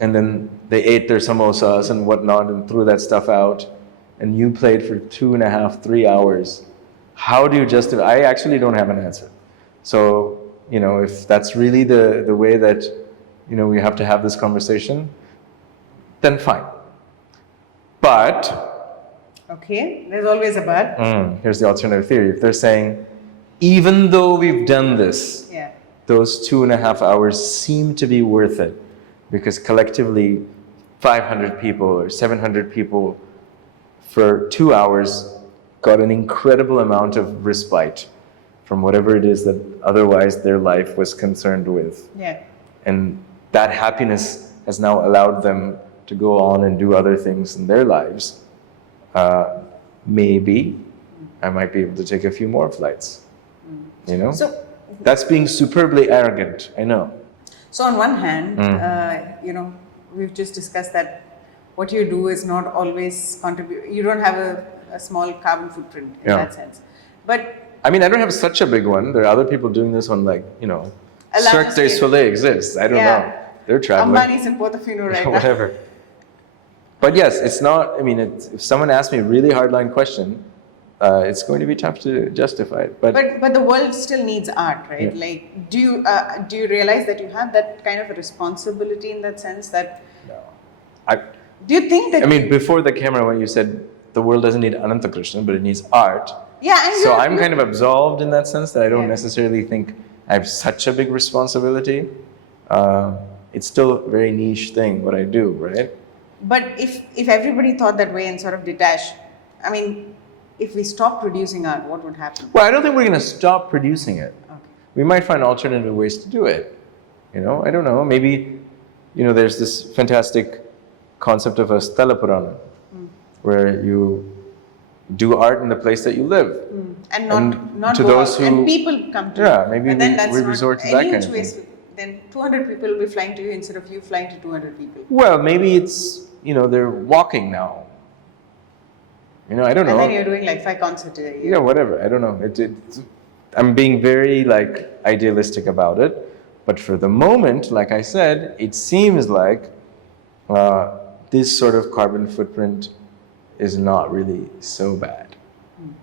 And then they ate their samosas and whatnot and threw that stuff out. And you played for 2.5, 3 hours. How do you justify? I actually don't have an answer. So, if that's really the way that, we have to have this conversation, then fine. But... Okay, there's always a but. Here's the alternative theory. If they're saying, even though we've done this, those 2.5 hours seem to be worth it, because collectively 500 people or 700 people for 2 hours got an incredible amount of respite from whatever it is that otherwise their life was concerned with. Yeah. And that happiness has now allowed them to go on and do other things in their lives. Maybe I might be able to take a few more flights. You know? So that's being superbly arrogant, I know. So on one hand, you know, we've just discussed that what you do is not always contribute. You don't have a small carbon footprint in that sense. But I mean, I don't have such a big one. There are other people doing this on, like, you know, a larger Cirque du scale. Soleil exists. I don't know. They're traveling. Ambani's in Portofino right now. Whatever. But yes, it's not, I mean, if someone asks me a really hardline question, it's going to be tough to justify it. But the world still needs art, right? Yeah. Like, do you realize that you have that kind of a responsibility in that sense? That do you think that? I mean, before the camera, when you said the world doesn't need Anantha Krishnan, but it needs art. Yeah, and so I'm kind of absolved in that sense that I don't Yeah. necessarily think I have such a big responsibility. It's still a very niche thing what I do, right? But if everybody thought that way and sort of detached, I mean, if we stop producing art, what would happen? Well, I don't think we're going to stop producing it. Okay. We might find alternative ways to do it. You know, I don't know. Maybe, you know, there's this fantastic concept of a Sthala Purana, where you do art in the place that you live. And not to go those out. who, And people come to yeah, you. maybe But then that's we not resort to that any kind of which thing. ways, then 200 people will be flying to you instead of you flying to 200 people. Well, maybe it's, you know, they're walking now. You know, I don't know. And then you're doing like 5 concerts a year. Yeah, whatever. I don't know. I'm being very, like, idealistic about it. But for the moment, like I said, it seems like this sort of carbon footprint is not really so bad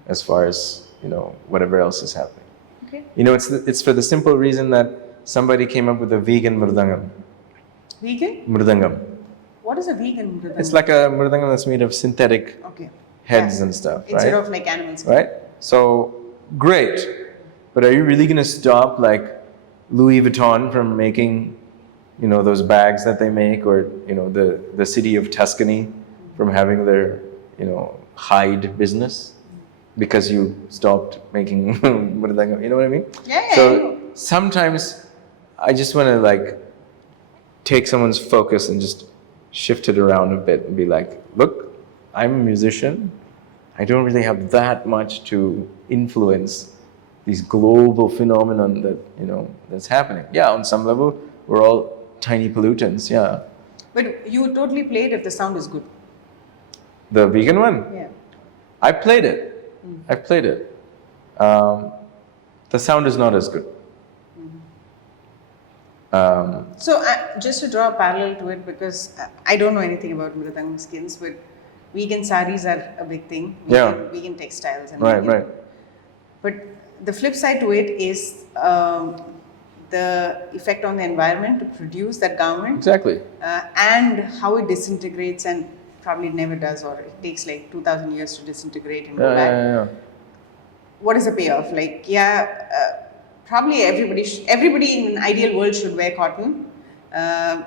as far as, you know, whatever else is happening. Okay. You know, it's for the simple reason that somebody came up with a vegan mridangam. Vegan? Mridangam. What is a vegan mridangam? It's like a mridangam that's made of synthetic Okay. heads Yeah. and stuff, Instead right? of like animals. Right? So, great. But are you really going to stop, like, Louis Vuitton from making, you know, those bags that they make, or, you know, the city of Tuscany from having their, you know, hide business because you stopped making, what did you know what I mean? Yeah, I So know. sometimes I just want to, like, take someone's focus and just shift it around a bit and be like, look, I'm a musician. I don't really have that much to influence these global phenomenon that, you know, that's happening. Yeah, on some level, we're all tiny pollutants, yeah. But you totally play it if the sound is good. The vegan one? Yeah. I played it. I've played it. The sound is not as good. So just to draw a parallel to it, because I don't know anything about mridangam skins, but vegan saris are a big thing. Vegan textiles. And Right, vegan. right. But the flip side to it is the effect on the environment to produce that garment. Exactly. And how it disintegrates, and probably it never does, or it takes like 2,000 years to disintegrate and go back. Yeah. What is the payoff? Like, probably everybody in an ideal world should wear cotton,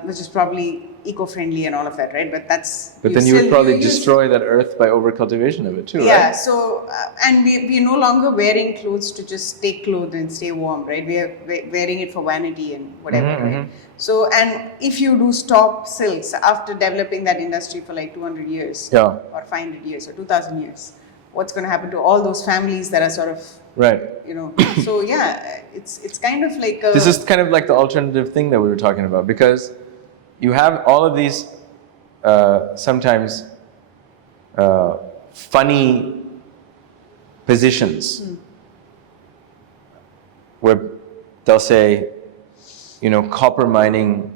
which is probably eco-friendly and all of that, right? But that's... But then you would probably destroy that earth by overcultivation of it too, Yeah, right? so, and we're no longer wearing clothes to just stay clothed and stay warm, right? We're wearing it for vanity and whatever, right? So, and if you do stop silks after developing that industry for like 200 years, or 500 years, or 2,000 years, what's going to happen to all those families that are sort of, Right. you know? So, yeah, it's kind of like a... This is kind of like the alternative thing that we were talking about, because you have all of these sometimes funny positions where they'll say, you know, copper mining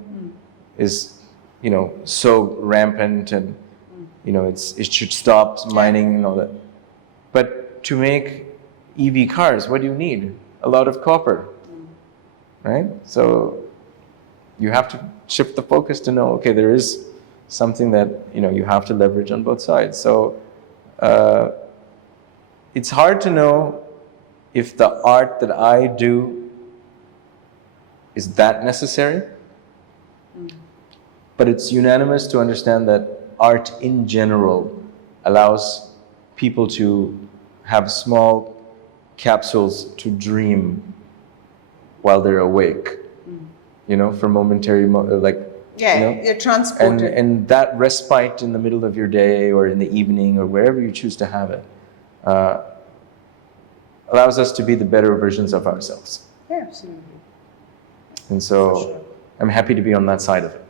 is, you know, so rampant and, you know, it should stop mining and all that. But to make EV cars, what do you need? A lot of copper, right? So you have to shift the focus to know, okay, there is something that, you know, you have to leverage on both sides. So it's hard to know if the art that I do is that necessary. but it's unanimous to understand that art in general allows people to have small capsules to dream while they're awake, for momentary, you're transported. And that respite in the middle of your day or in the evening or wherever you choose to have it allows us to be the better versions of ourselves. Yeah, absolutely. And so I'm happy to be on that side of it.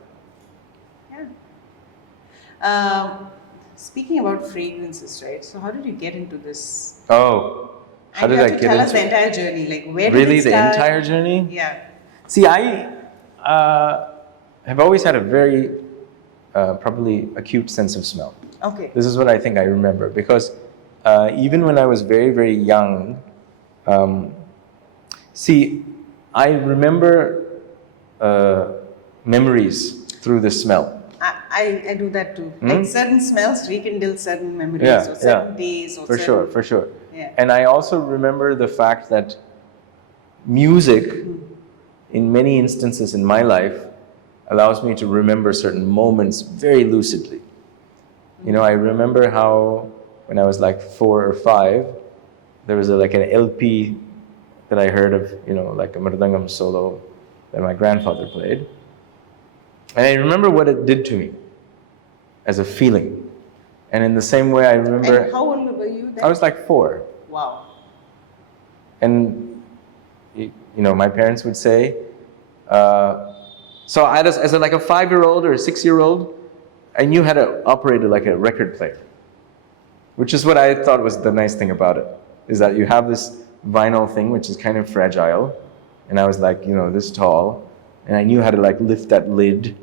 Speaking about fragrances, right? So how did you get into this? Oh, how did I get into it? Tell us the entire journey. Like, where did really it start? The entire journey? Yeah. See, I have always had a very probably acute sense of smell. Okay. This is what I think I remember because even when I was very, very young, I remember memories through the smell. I do that too. Like certain smells rekindle certain memories or certain days. Or For sure. Yeah. And I also remember the fact that music, in many instances in my life, allows me to remember certain moments very lucidly. I remember how when I was like 4 or 5, there was an LP that I heard of, like a mridangam solo that my grandfather played. And I remember what it did to me as a feeling. And in the same way, I remember... And how old were you then? I was like 4. Wow. And, my parents would say... so as a 5-year-old or a 6-year-old, I knew how to operate like a record player. Which is what I thought was the nice thing about it. Is that you have this vinyl thing, which is kind of fragile. And I was like, this tall. And I knew how to lift that lid,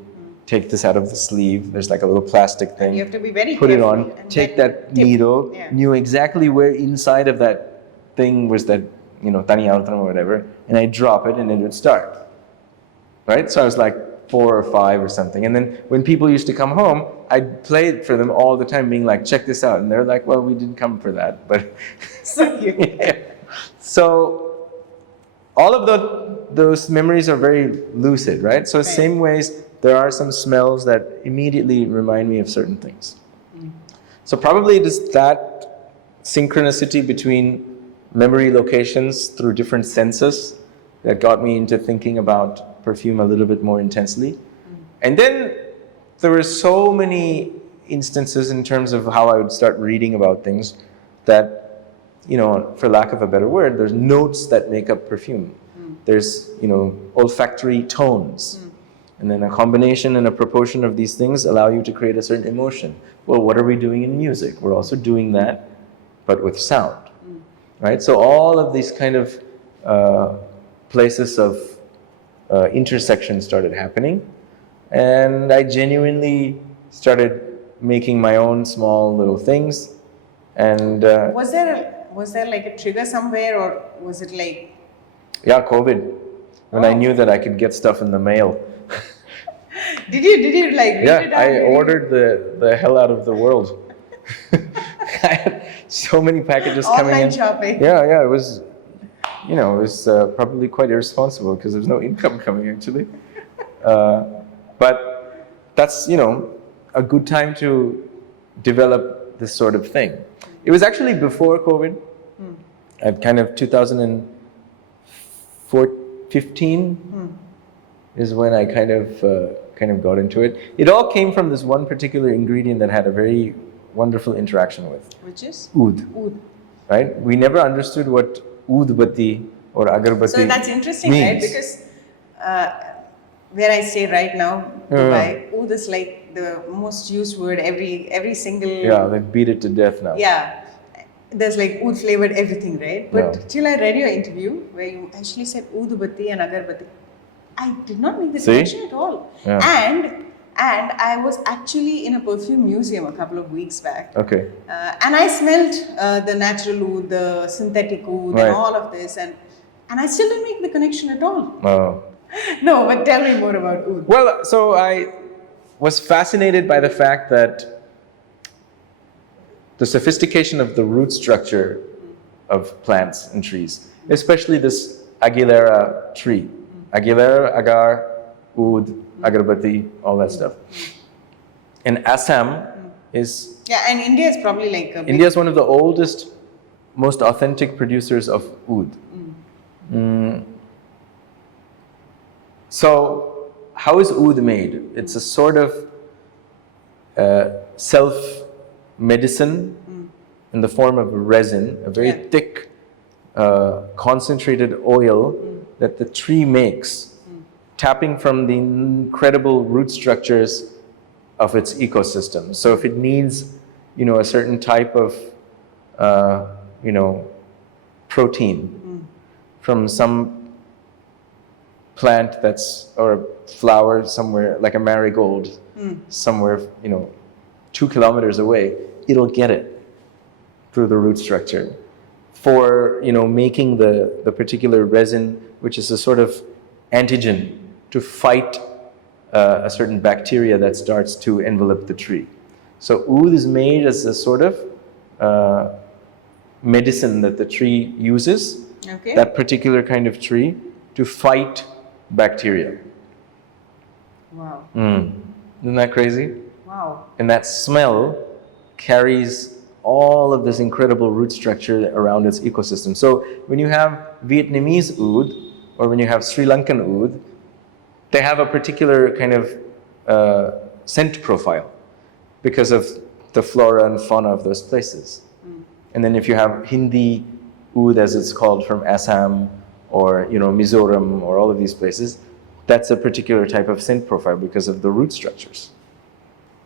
take this out of the sleeve. There's a little plastic thing. And you have to be very Put it careful. on, take that needle, knew exactly where inside of that thing was that, tani autram or whatever. And I drop it and it would start. Right? So I was like 4 or 5 or something. And then when people used to come home, I'd play it for them all the time, being like, check this out. And they're like, well, we didn't come for that. But So all of those memories are very lucid, right? So same ways, there are some smells that immediately remind me of certain things. So probably it is that synchronicity between memory locations through different senses that got me into thinking about perfume a little bit more intensely. And then there were so many instances in terms of how I would start reading about things that, for lack of a better word, there's notes that make up perfume. There's, olfactory tones. And then a combination and a proportion of these things allow you to create a certain emotion. Well, what are we doing in music? We're also doing that, but with sound, right? So all of these kind of places of intersection started happening. And I genuinely started making my own small little things. And was there a trigger somewhere, or was it like... Yeah, COVID. When I knew that I could get stuff in the mail. Did you read it out? I ordered the hell out of the world. I had so many packages coming in. Online shopping. Yeah, it was, it was probably quite irresponsible because there's no income coming actually. But that's, a good time to develop this sort of thing. It was actually before COVID. At kind of 2015 is when I kind of got into it. It all came from this one particular ingredient that had a very wonderful interaction with. Which is? Oud. Oud. Right? We never understood what oudbatti or agarbatti So that's interesting, means. right? Because where I stay right now, Dubai, oud is like the most used word every single... Yeah, they beat it to death now. Yeah. There's oud flavored everything, right? But till I read your interview where you actually said oudbatti and agarbatti, I did not make the connection at all. Yeah. And I was actually in a perfume museum a couple of weeks back. Okay. And I smelled the natural oud, the synthetic oud, and all of this, and I still didn't make the connection at all. Oh. No, but tell me more about oud. Well, so I was fascinated by the fact that the sophistication of the root structure of plants and trees, especially this Aguilera tree. Aguilera, agar, oud, agarbatti, all that stuff. And Assam is Yeah, and India is probably like a big... India is one of the oldest, most authentic producers of oud. So, how is oud made? It's a sort of self-medicine in the form of resin, a very thick, concentrated oil that the tree makes, tapping from the incredible root structures of its ecosystem. So if it needs, a certain type of, protein from some plant or a flower somewhere, like a marigold, somewhere, 2 kilometers away, it'll get it through the root structure. For, making the particular resin, which is a sort of antigen to fight a certain bacteria that starts to envelop the tree. So oud is made as a sort of medicine that the tree uses, that particular kind of tree, to fight bacteria. Wow. Isn't that crazy? Wow. And that smell carries all of this incredible root structure around its ecosystem. So when you have Vietnamese oud, or when you have Sri Lankan oud, they have a particular kind of scent profile because of the flora and fauna of those places. And then if you have Hindi oud, as it's called, from Assam or Mizoram or all of these places, that's a particular type of scent profile because of the root structures.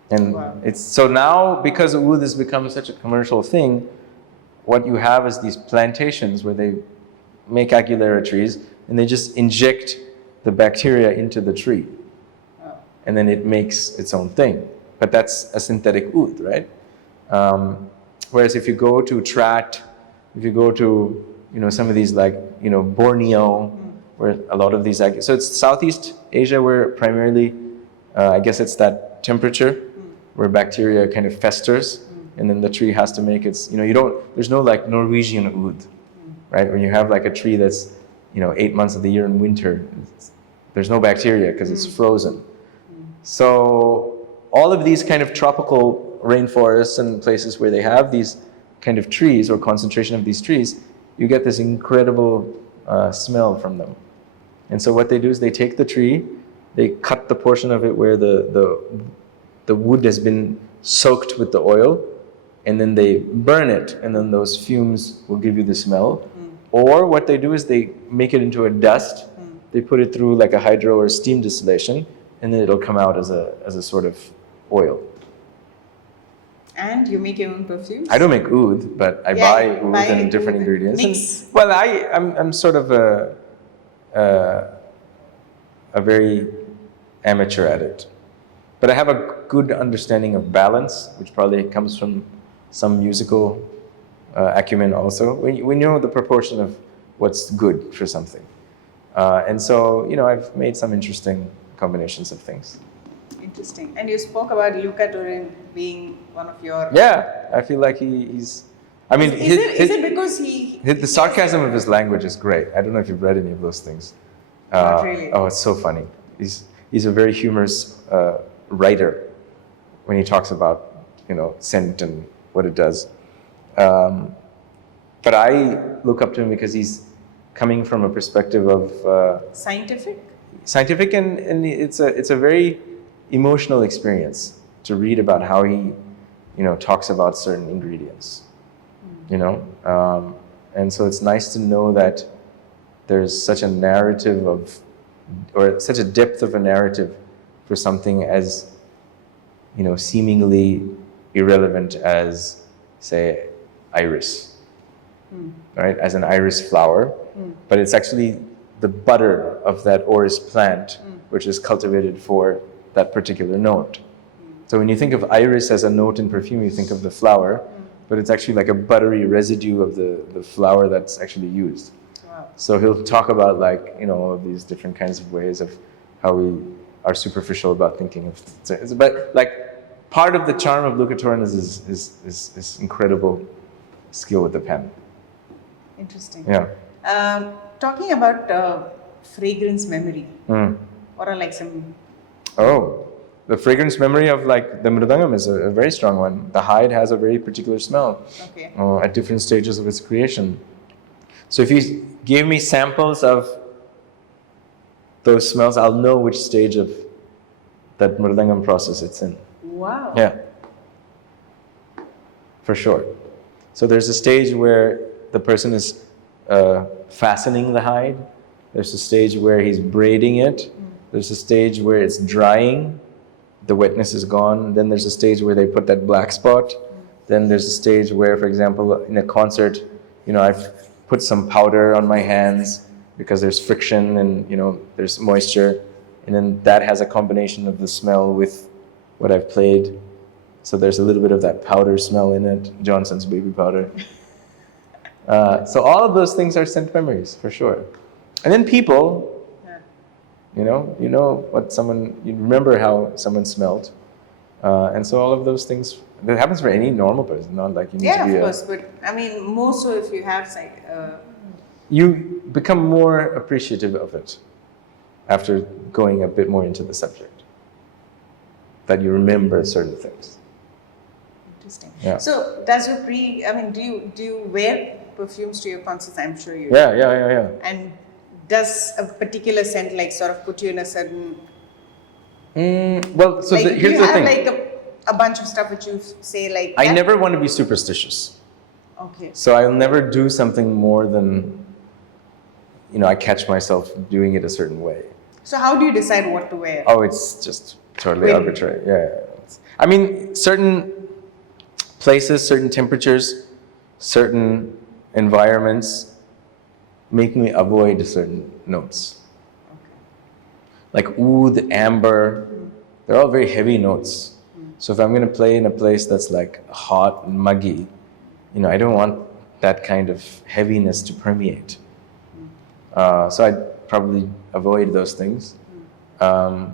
And it's so now, because oud has become such a commercial thing, what you have is these plantations where they make Aguilera trees and they just inject the bacteria into the tree, and then it makes its own thing. But that's a synthetic oud, right? Whereas if you go to Trat, if you go to some of these Borneo, where a lot of these, so it's Southeast Asia where primarily, I guess it's that temperature where bacteria kind of festers, and then the tree has to make its, there's no Norwegian oud, right? When you have a tree that's 8 months of the year in winter, there's no bacteria because it's frozen. So all of these kind of tropical rainforests and places where they have these kind of trees or concentration of these trees, you get this incredible smell from them. And so what they do is they take the tree, they cut the portion of it where the wood has been soaked with the oil, and then they burn it, and then those fumes will give you the smell. Or what they do is they make it into a dust, they put it through a hydro or steam distillation, and then it'll come out as a sort of oil. And you make your own perfumes? I don't make oud, but I buy oud and different ingredients. Mix. And, I'm sort of a very amateur at it. But I have a good understanding of balance, which probably comes from some musical acumen also. We know the proportion of what's good for something. And so, I've made some interesting combinations of things. Interesting. And you spoke about Luca Turin being one of your... Yeah, I feel like he's... I mean, is it because the sarcasm of his language is great. I don't know if you've read any of those things. Not really. Oh, it's so funny. He's a very humorous writer when he talks about, scent and what it does. But I look up to him because he's coming from a perspective of... Scientific, and it's a very emotional experience to read about how he, talks about certain ingredients, and so it's nice to know that there's such a narrative or such a depth of a narrative for something as, seemingly irrelevant as, say, iris, right? As an iris flower, but it's actually the butter of that orris plant, which is cultivated for that particular note. So when you think of iris as a note in perfume, you think of the flower, but it's actually like a buttery residue of the flower that's actually used. Wow. So he'll talk about all of these different kinds of ways of how we are superficial about thinking of things. But part of the charm of Luca Turin is his incredible skill with the pen. Interesting. Yeah. Talking about fragrance memory. What are like some... Oh, the fragrance memory of like the mridangam is a very strong one. The hide has a very particular smell Okay. at different stages of its creation. So if you give me samples of those smells, I'll know which stage of that mridangam process it's in. Wow. Yeah, for sure. So there's a stage where the person is fastening the hide. There's a stage where he's braiding it. There's a stage where it's drying. The wetness is gone. Then there's a stage where they put that black spot. Then there's a stage where, for example, in a concert, I've put some powder on my hands because there's friction and, there's moisture. And then that has a combination of the smell with what I've played. So there's a little bit of that powder smell in it, Johnson's baby powder. So all of those things are scent memories, for sure. And then people, you remember how someone smelled. And so all of those things, that happens for any normal person, not like you need to be of course, but I mean, more so if you have like... You become more appreciative of it after going a bit more into the subject. That you remember certain things. Interesting. Yeah. So does your do you wear perfumes to your concerts? I'm sure you do. Yeah. And does a particular scent like sort of put you in a certain... Well, so like, here's the thing. Do you have like a bunch of stuff which you say like... I never want to be superstitious. Okay. So I'll never do something more than, I catch myself doing it a certain way. So how do you decide what to wear? Oh, it's just totally arbitrary. Yeah. I mean, certain places, certain temperatures, certain environments make me avoid certain notes. Like oud, amber, they're all very heavy notes. So if I'm going to play in a place that's like hot and muggy, I don't want that kind of heaviness to permeate. So I'd probably avoid those things. But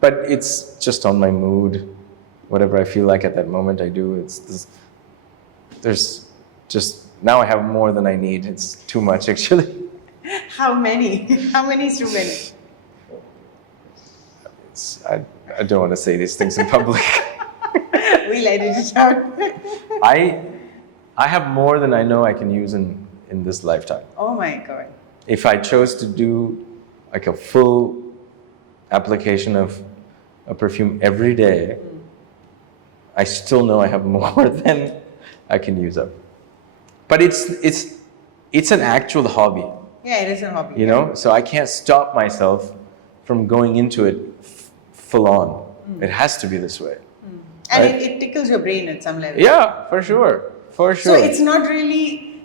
it's just on my mood. Whatever I feel like at that moment, I do. There's just, now I have more than I need. It's too much, actually. How many? How many is too many? I don't want to say these things in public. We'll edit it out. I have more than I know I can use in this lifetime. Oh my God. If I chose to do like a full application of a perfume every day, I still know I have more than I can use up. But it's an actual hobby. Yeah, it is a hobby. So I can't stop myself from going into it full on. It has to be this way. And right? it tickles your brain at some level. Yeah, for sure. So it's not really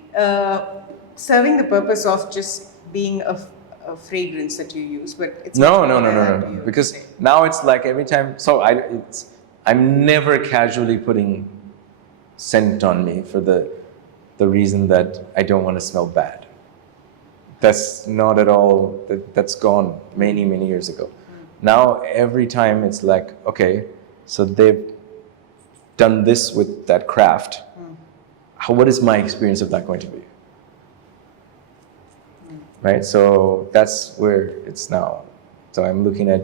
serving the purpose of just being a fragrance that you use, but it's no. Because now it's like every time. So I'm never casually putting scent on me for the reason that I don't want to smell bad. That's not at all. That's gone many years ago. Now every time it's like, okay, so they've done this with that craft. What is my experience of that going to be? Right? So that's where it's now. So I'm looking at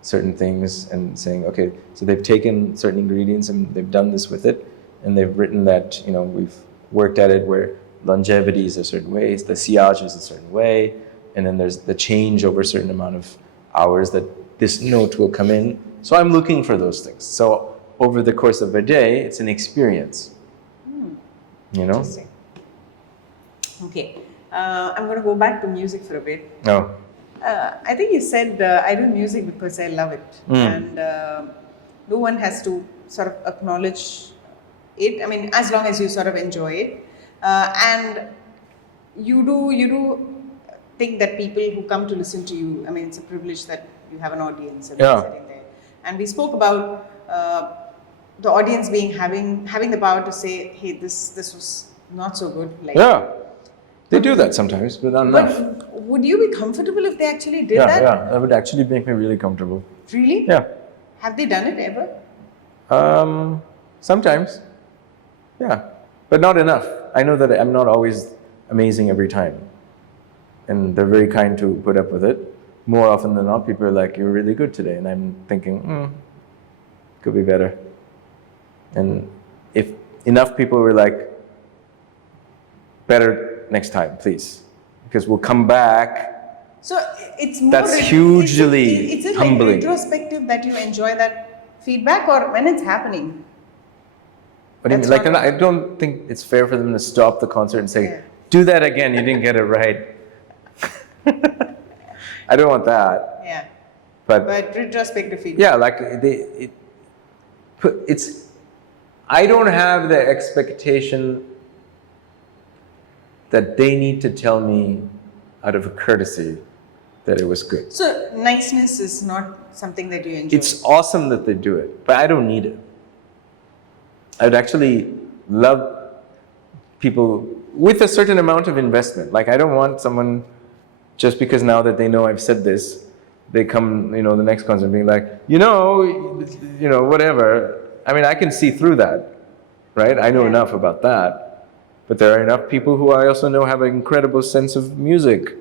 certain things and saying, okay, so they've taken certain ingredients and they've done this with it, and they've written that, we've worked at it where longevity is a certain way, the sillage is a certain way, and then there's the change over a certain amount of hours that this note will come in. So I'm looking for those things. So over the course of a day, it's an experience. Interesting. Okay. I'm going to go back to music for a bit. Oh. I think you said I do music because I love it. And no one has to sort of acknowledge it. I mean, as long as you sort of enjoy it. And you do think that people who come to listen to you, I mean, it's a privilege that you have an audience and they're sitting there. And we spoke about the audience having the power to say, hey, this was not so good. Like, yeah. They do that sometimes, but not enough. But would you be comfortable if they actually did that? Yeah, that would actually make me really comfortable. Really? Yeah. Have they done it ever? Sometimes. Yeah. But not enough. I know that I'm not always amazing every time. And they're very kind to put up with it. more often than not, people are like, "You're really good today," and I'm thinking, could be better. And if enough people were like, "Better next time, please," because we'll come back. So it's more. That's hugely is it humbling. like retrospective that you enjoy that feedback, or when it's happening? What do you mean? Like, I don't think it's fair for them to stop the concert and say, Yeah. "Do that again. You didn't get it right." I don't want that. Yeah. But retrospective feedback. yeah, like it's. I don't have the expectation that they need to tell me out of a courtesy that it was good. So niceness is not something that you enjoy. It's awesome that they do it, but I don't need it. I would actually love people with a certain amount of investment. Like, I don't want someone, just because now that they know I've said this, they come, the next concert being like, whatever. I mean, I can see through that, right? I know enough about that. But there are enough people who I also know have an incredible sense of music,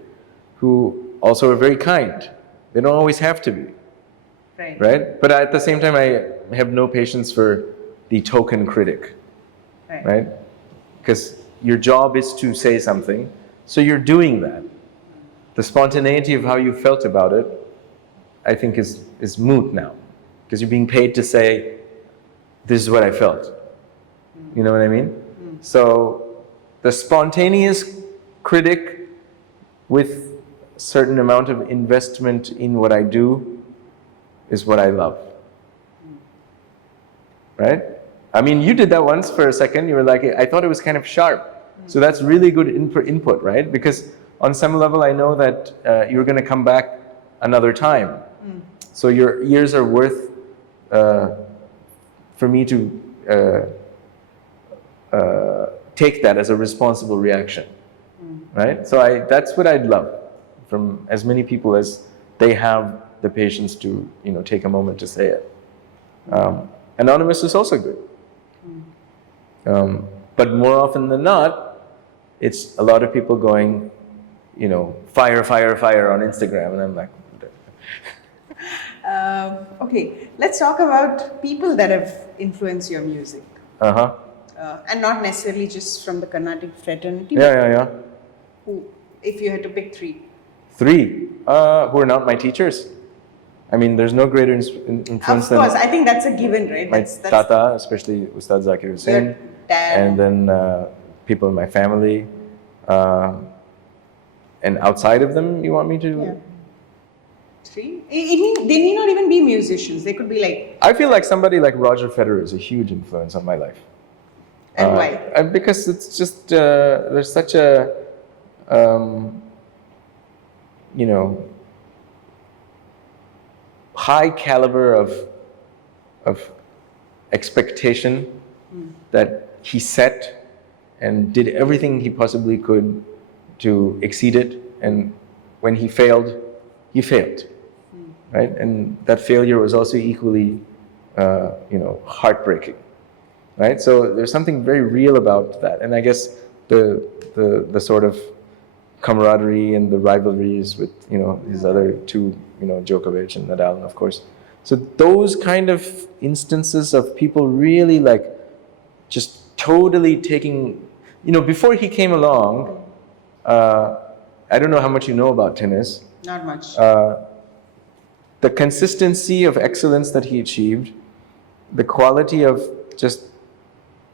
who also are very kind. They don't always have to be, right? But at the same time, I have no patience for the token critic, right? Because your job is to say something, so you're doing that. The spontaneity of how you felt about it, I think is moot now, because you're being paid to say, this is what I felt. You know what I mean? So the spontaneous critic with a certain amount of investment in what I do is what I love. Right? I mean, you did that once for a second. You were like, I thought it was kind of sharp. So that's really good input, right? Because on some level, I know that you're going to come back another time. So your ears are worth for me to take that as a responsible reaction, right? So that's what I'd love from as many people as they have the patience to, take a moment to say it. Anonymous is also good. But more often than not, it's a lot of people going, fire, fire, fire on Instagram. And I'm like, okay, let's talk about people that have influenced your music. And not necessarily just from the Carnatic fraternity. Yeah. Who, if you had to pick three? Three, who are not my teachers. I mean, there's no greater influence than... Of course, I think that's a given, right? My tata, especially Ustad Zakir Hussain. Your dad. And then people in my family. And outside of them, you want me to... Yeah. Three? They need not even be musicians. They could be like... I feel like somebody like Roger Federer is a huge influence on my life. And why? Because it's just... there's such a... high caliber of expectation that he set and did everything he possibly could to exceed it. And when he failed, right? And that failure was also equally, heartbreaking, right? So there's something very real about that. And I guess the sort of camaraderie and the rivalries with, his other two, Djokovic and Nadal, of course. So those kind of instances of people really just totally taking, before he came along, I don't know how much you know about tennis. Not much. The consistency of excellence that he achieved, the quality of just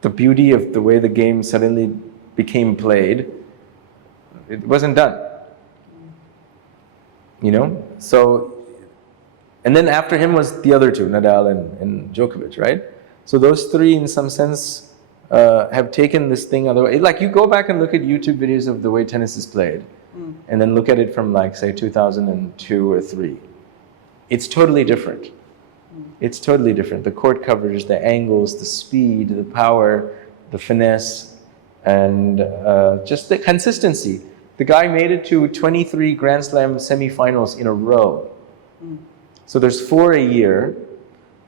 the beauty of the way the game suddenly became played, it wasn't done. So, and then after him was the other two, Nadal and Djokovic, right? So those three, in some sense, have taken this thing otherwise. Like, you go back and look at YouTube videos of the way tennis is played, and then look at it from, say, 2002 or 3. It's totally different. It's totally different. The court coverage, the angles, the speed, the power, the finesse, and just the consistency. The guy made it to 23 Grand Slam semifinals in a row. So there's 4 a year.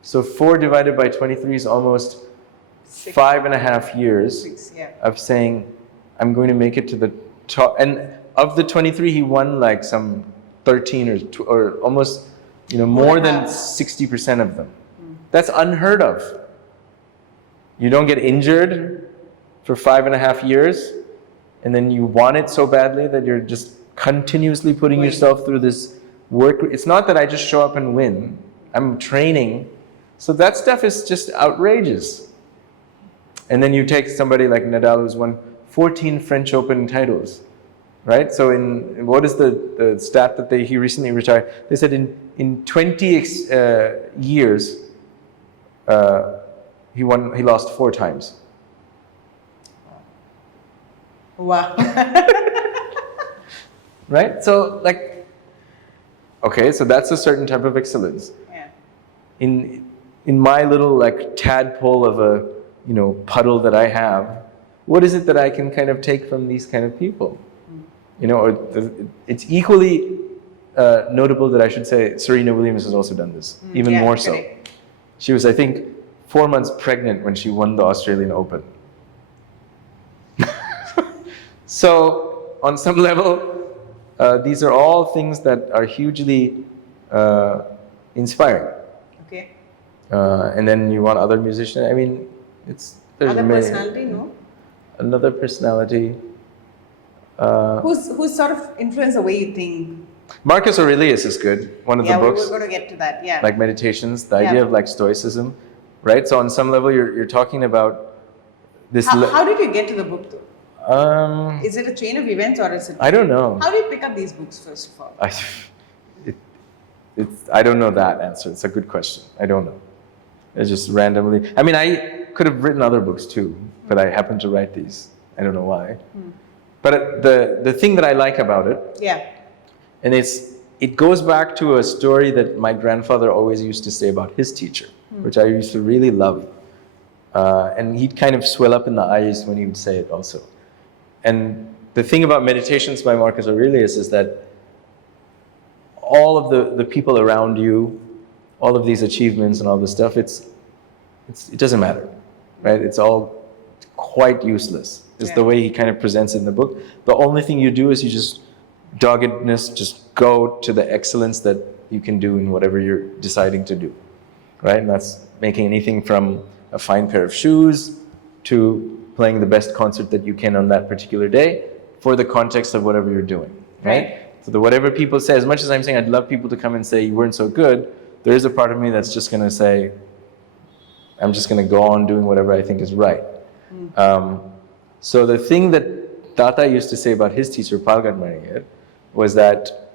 So 4 divided by 23 is almost 5.5 years of saying, I'm going to make it to the top. And of the 23, he won some 13 or almost, more than 60% of them. That's unheard of. You don't get injured for 5.5 years, and then you want it so badly that you're just continuously putting yourself through this work. It's not that I just show up and win. I'm training. So that stuff is just outrageous. And then you take somebody like Nadal, who's won 14 French Open titles, right? So what is the stat that he recently retired? They said in 20 years, he lost 4 times. Wow. Right? So okay, so that's a certain type of excellence. Yeah. In my little tadpole of a puddle that I have, what is it that I can kind of take from these kind of people? It's equally notable that I should say Serena Williams has also done this, even more so. Correct. She was, I think, 4 months pregnant when she won the Australian Open. So, on some level, these are all things that are hugely inspiring. Okay. And then you want other musicians. I mean, there's other personality, no? Another personality. Who's sort of influenced the way you think? Marcus Aurelius is good. One of the books. Yeah, we were going to get to that. Yeah. Like meditations, the idea of stoicism, right? So on some level, you're talking about this. How did you get to the book, though? Is it a chain of events or is it? I don't know. How do you pick up these books, first of all? I don't know that answer. It's a good question. I don't know. It's just randomly. I mean, I could have written other books too, but I happened to write these. I don't know why. But the thing that I like about it, and it goes back to a story that my grandfather always used to say about his teacher, which I used to really love. And he'd kind of swell up in the eyes when he would say it also. And the thing about Meditations by Marcus Aurelius is that all of the people around you, all of these achievements and all this stuff, it doesn't matter, right? It's all quite useless. It's the way he kind of presents it in the book. The only thing you do is you just doggedness, just go to the excellence that you can do in whatever you're deciding to do, right? And that's making anything from a fine pair of shoes to playing the best concert that you can on that particular day for the context of whatever you're doing, right? So whatever people say, as much as I'm saying I'd love people to come and say you weren't so good, there is a part of me that's just going to say, I'm just going to go on doing whatever I think is right. So the thing that Tata used to say about his teacher, Palgadmani, was that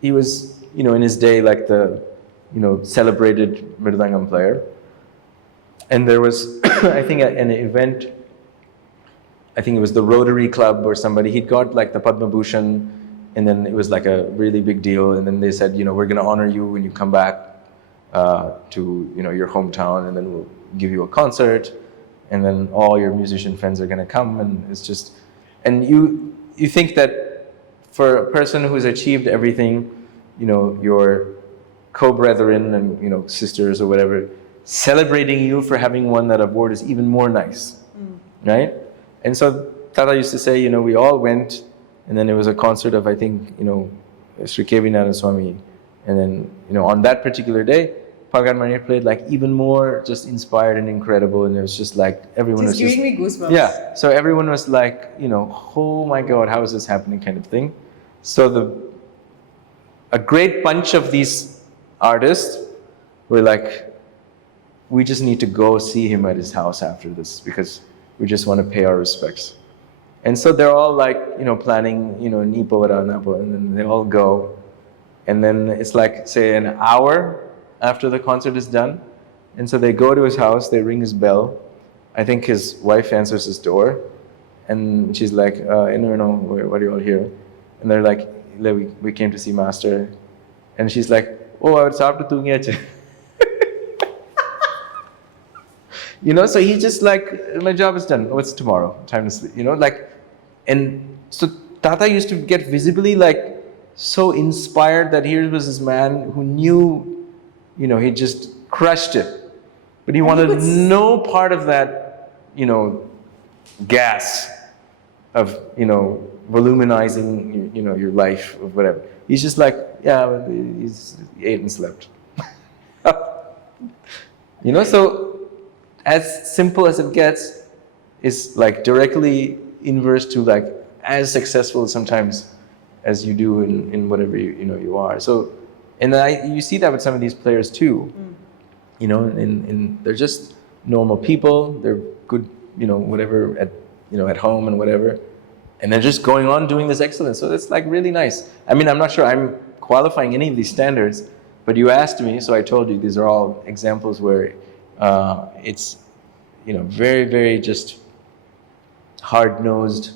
he was, in his day, like the, celebrated Mridangam player. And there was, I think, an event, I think it was the Rotary Club or somebody, he'd got like the Padma Bhushan, and then it was like a really big deal. And then they said, we're going to honor you when you come back to, your hometown, and then we'll give you a concert. And then all your musician friends are going to come, and it's just, and you think that for a person who's achieved everything, your co-brethren and sisters or whatever, celebrating you for having won that award is even more nice, right? And so Tata used to say, we all went, and then it was a concert of, I think, Sri K.V. Swami, and then on that particular day, Palgadmani played like even more just inspired and incredible, and it was just like everyone was just giving me goosebumps. Yeah, so everyone was like, oh my God, how is this happening, kind of thing. So a great bunch of these artists were like, we just need to go see him at his house after this because we just want to pay our respects. And so they're all like, planning, Nipo Vara Napo, and then they all go, and then it's like, say, an hour after the concert is done. And so they go to his house, they ring his bell. I think his wife answers his door, and she's like, no, what are you all here? And they're like, we came to see Master. And she's like, oh, it's after tungiyache. So he's just like, my job is done. Oh, it's tomorrow, time to sleep. And so Tata used to get visibly like so inspired that here was this man who knew, he just crushed it. But he wanted no part of that, gas of, voluminizing, your life or whatever. He's just like, yeah, he ate and slept. So as simple as it gets is like directly inverse to like as successful sometimes as you do in whatever you are. So, and you see that with some of these players too. And they're just normal people. They're good, whatever at home and whatever, and they're just going on doing this excellence. So it's like really nice. I mean, I'm not sure I'm qualifying any of these standards, but you asked me, so I told you these are all examples where it's very, very just hard-nosed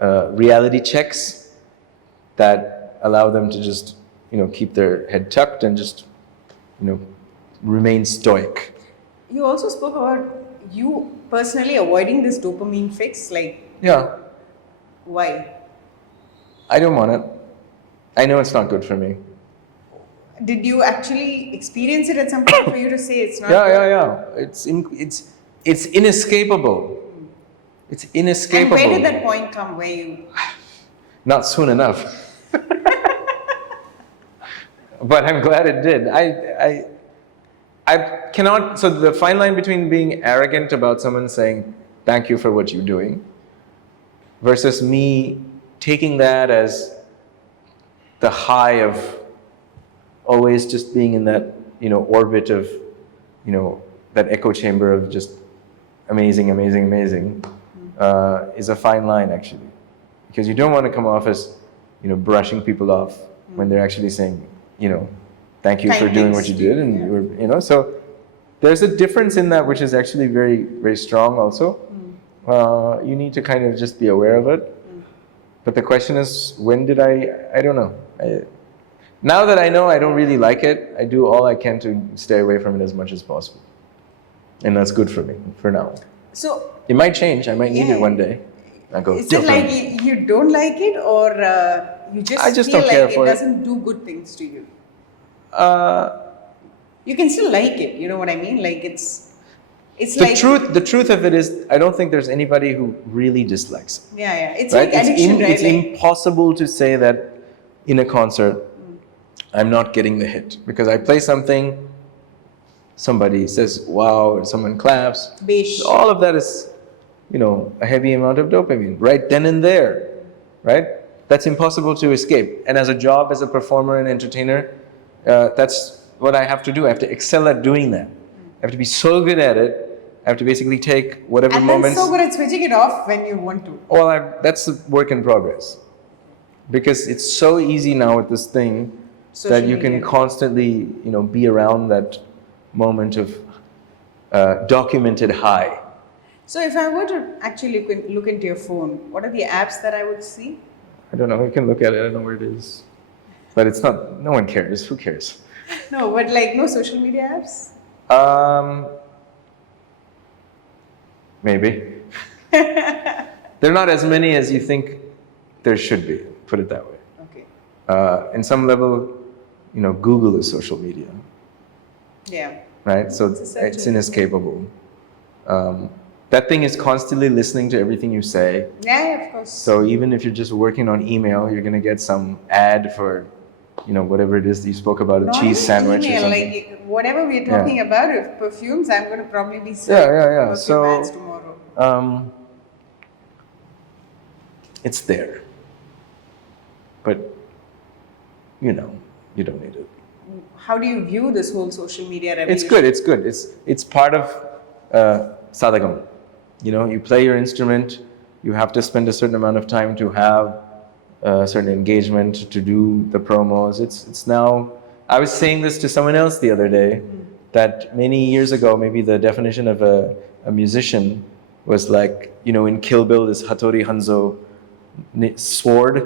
reality checks that allow them to just keep their head tucked and just remain stoic. You also spoke about you personally avoiding this dopamine fix, like Yeah. why? I don't want it. I know it's not good for me. Did you actually experience it at some point for you to say it's not? Yeah. It's inescapable. It's inescapable. And where did that point come where you? Not soon enough. But I'm glad it did. I cannot. So the fine line between being arrogant about someone saying thank you for what you're doing versus me taking that as the high of always just being in that orbit of that echo chamber of just amazing is a fine line actually, because you don't want to come off as brushing people off when they're actually saying thank you for doing what you did, and you were so there's a difference in that which is actually very, very strong also. You need to kind of just be aware of it. But the question is, when did I don't know. Now that I know I don't really like it, I do all I can to stay away from it as much as possible. And that's good for me, for now. So it might change, I might need it one day. I go, is it like you don't like it, or you I just feel don't care like for it it. doesn't do good things to you? You can still like it, you know what I mean? Like it's like the truth of it is, I don't think there's anybody who really dislikes it. Yeah. It's right? like addiction, right? It's impossible to say that in a concert, I'm not getting the hit. Because I play something, somebody says, wow, someone claps. Bish. All of that is, a heavy amount of dopamine, right then and there, right? That's impossible to escape. And as a job, as a performer and entertainer, that's what I have to do. I have to excel at doing that. I have to be so good at it. I have to basically take whatever moments. And so good at switching it off when you want to. Well, that's a work in progress. Because it's so easy now with this thing that you can constantly, be around that moment of documented high. So if I were to actually look into your phone, what are the apps that I would see? I don't know. You can look at it. I don't know where it is. But it's not, no one cares. Who cares? No, but like no social media apps? Maybe. There are not as many as you think there should be, put it that way. Okay. In some level, Google is social media. Yeah. Right? So it's inescapable. That thing is constantly listening to everything you say. Yeah, of course. So even if you're just working on email, you're going to get some ad for, whatever it is that you spoke about, a cheese sandwich or something. Like whatever we're talking about, if perfumes, I'm going to probably be selling so ads tomorrow. It's there. But, you don't need it. How do you view this whole social media revolution? It's good. It's part of sadhagam. You play your instrument, you have to spend a certain amount of time to have a certain engagement, to do the promos. It's now, I was saying this to someone else the other day, that many years ago, maybe the definition of a musician was like, in Kill Bill, this Hattori Hanzo sword,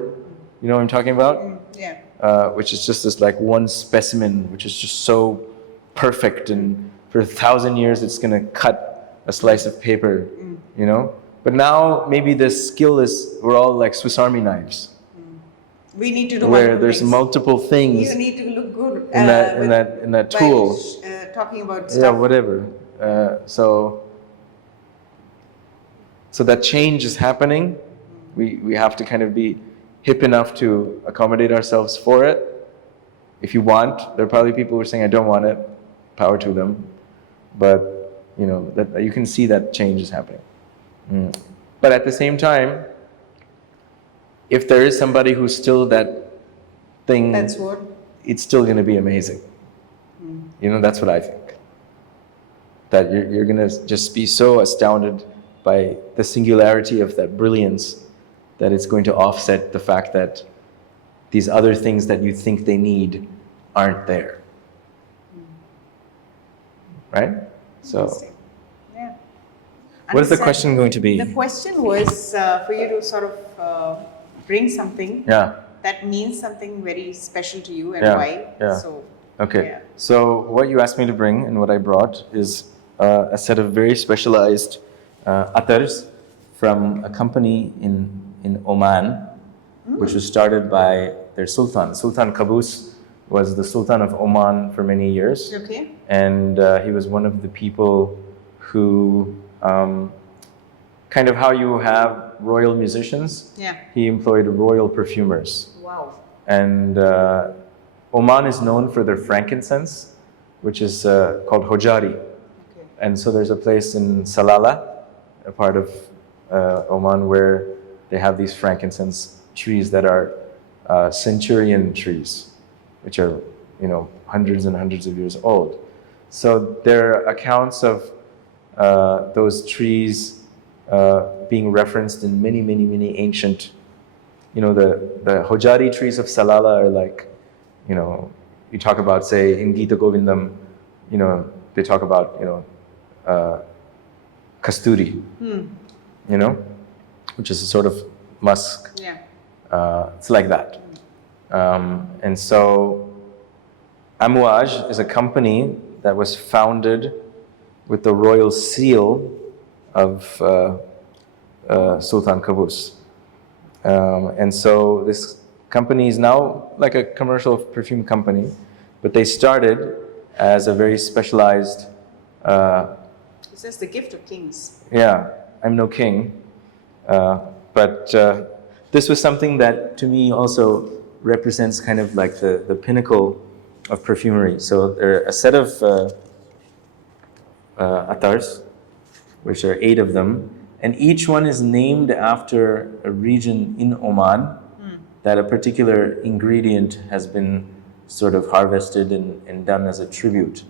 you know what I'm talking about? Yeah. Which is just this like one specimen, which is just so perfect, and for 1,000 years it's going to cut a slice of paper, But now maybe the skill is, we're all like Swiss Army knives. We need to do where there's multiple things. You need to look good in that tool. Talking about stuff. Yeah, whatever. So that change is happening. We have to kind of be hip enough to accommodate ourselves for it. If you want, there are probably people who are saying, I don't want it. Power to them. But, you know, that you can see that change is happening. But at the same time, if there is somebody who's still that thing, That's what? It's still going to be amazing. You know, that's what I think. That you're going to just be so astounded by the singularity of that brilliance that it's going to offset the fact that these other things that you think they need aren't there. Right? So, yeah. What is the question going to be? The question was for you to sort of bring something that means something very special to you and why. Yeah. So, okay. So what you asked me to bring and what I brought is a set of very specialized attars from a company in Oman, which was started by their Sultan. Sultan Qaboos was the Sultan of Oman for many years. Okay. And he was one of the people who, kind of how you have royal musicians, he employed royal perfumers. Wow. And Oman is known for their frankincense, which is called hojari. Okay. And so there's a place in Salalah, a part of Oman, where they have these frankincense trees that are centurion trees, which are, you know, hundreds and hundreds of years old. So there are accounts of those trees being referenced in many, many, many ancient, you know, the hojari trees of Salala are like, you know, you talk about, say, in Gita Govindam, you know, they talk about, you know, kasturi, you know, which is a sort of musk. Yeah. It's like that. And so Amouage is a company that was founded with the royal seal of Sultan Qaboos. And so this company is now like a commercial perfume company, but they started as a very specialized... It says the gift of kings. Yeah, I'm no king. But this was something that to me also represents kind of like the pinnacle of perfumery. So there are a set of attars, which are 8 of them, and each one is named after a region in Oman that a particular ingredient has been sort of harvested and done as a tribute.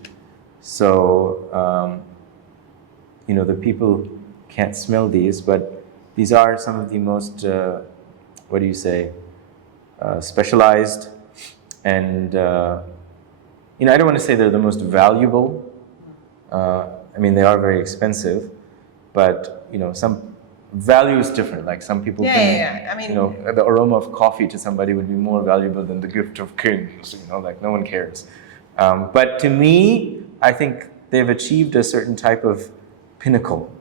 So, you know, the people can't smell these, but these are some of the most, what do you say, specialized and, you know, I don't want to say they're the most valuable. I mean, they are very expensive, but, you know, some value is different. Like some people I mean, you know, the aroma of coffee to somebody would be more valuable than the gift of kings, you know, like no one cares. But to me, I think they've achieved a certain type of pinnacle.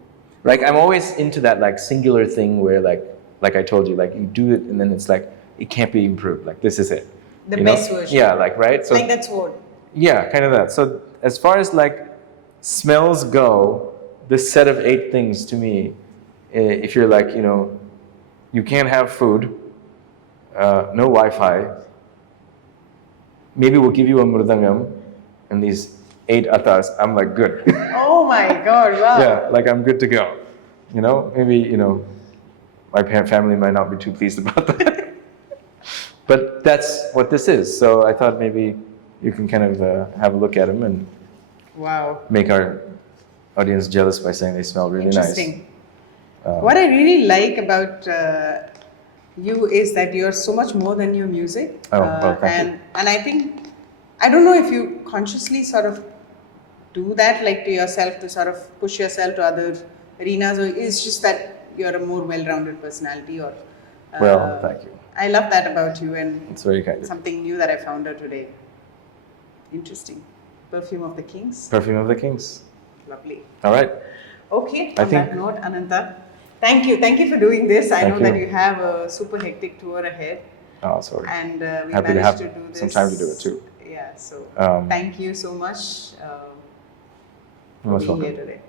Like I'm always into that like singular thing where like I told you, like you do it and then it's like, it can't be improved. Like this is it. The best version. Yeah, like, right? So, like that's what. Yeah, kind of that. So as far as like smells go, this set of 8 things to me, if you're like, you know, you can't have food, no Wi-Fi, maybe we'll give you a mridangam and these 8 atars, I'm like, good. Oh my God, wow. Yeah, like I'm good to go. You know, maybe, you know, my family might not be too pleased about that. But that's what this is. So I thought maybe you can kind of have a look at them and make our audience jealous by saying they smell really nice. Interesting. What I really like about you is that you're so much more than your music. Oh, well, thank you. And I think, I don't know if you consciously sort of do that, like to yourself, to sort of push yourself to other arenas, or it's just that you're a more well-rounded personality, or... well, thank you. I love that about you, and it's very kind. Something new that I found out today. Interesting. Perfume of the Kings. Perfume of the Kings. Lovely. All right. Okay, on that note, Anantha, thank you for doing this. I know that you have a super hectic tour ahead. Oh, sorry. And we happy managed to do this. some time to do it too. Yeah, so thank you so much for being here today.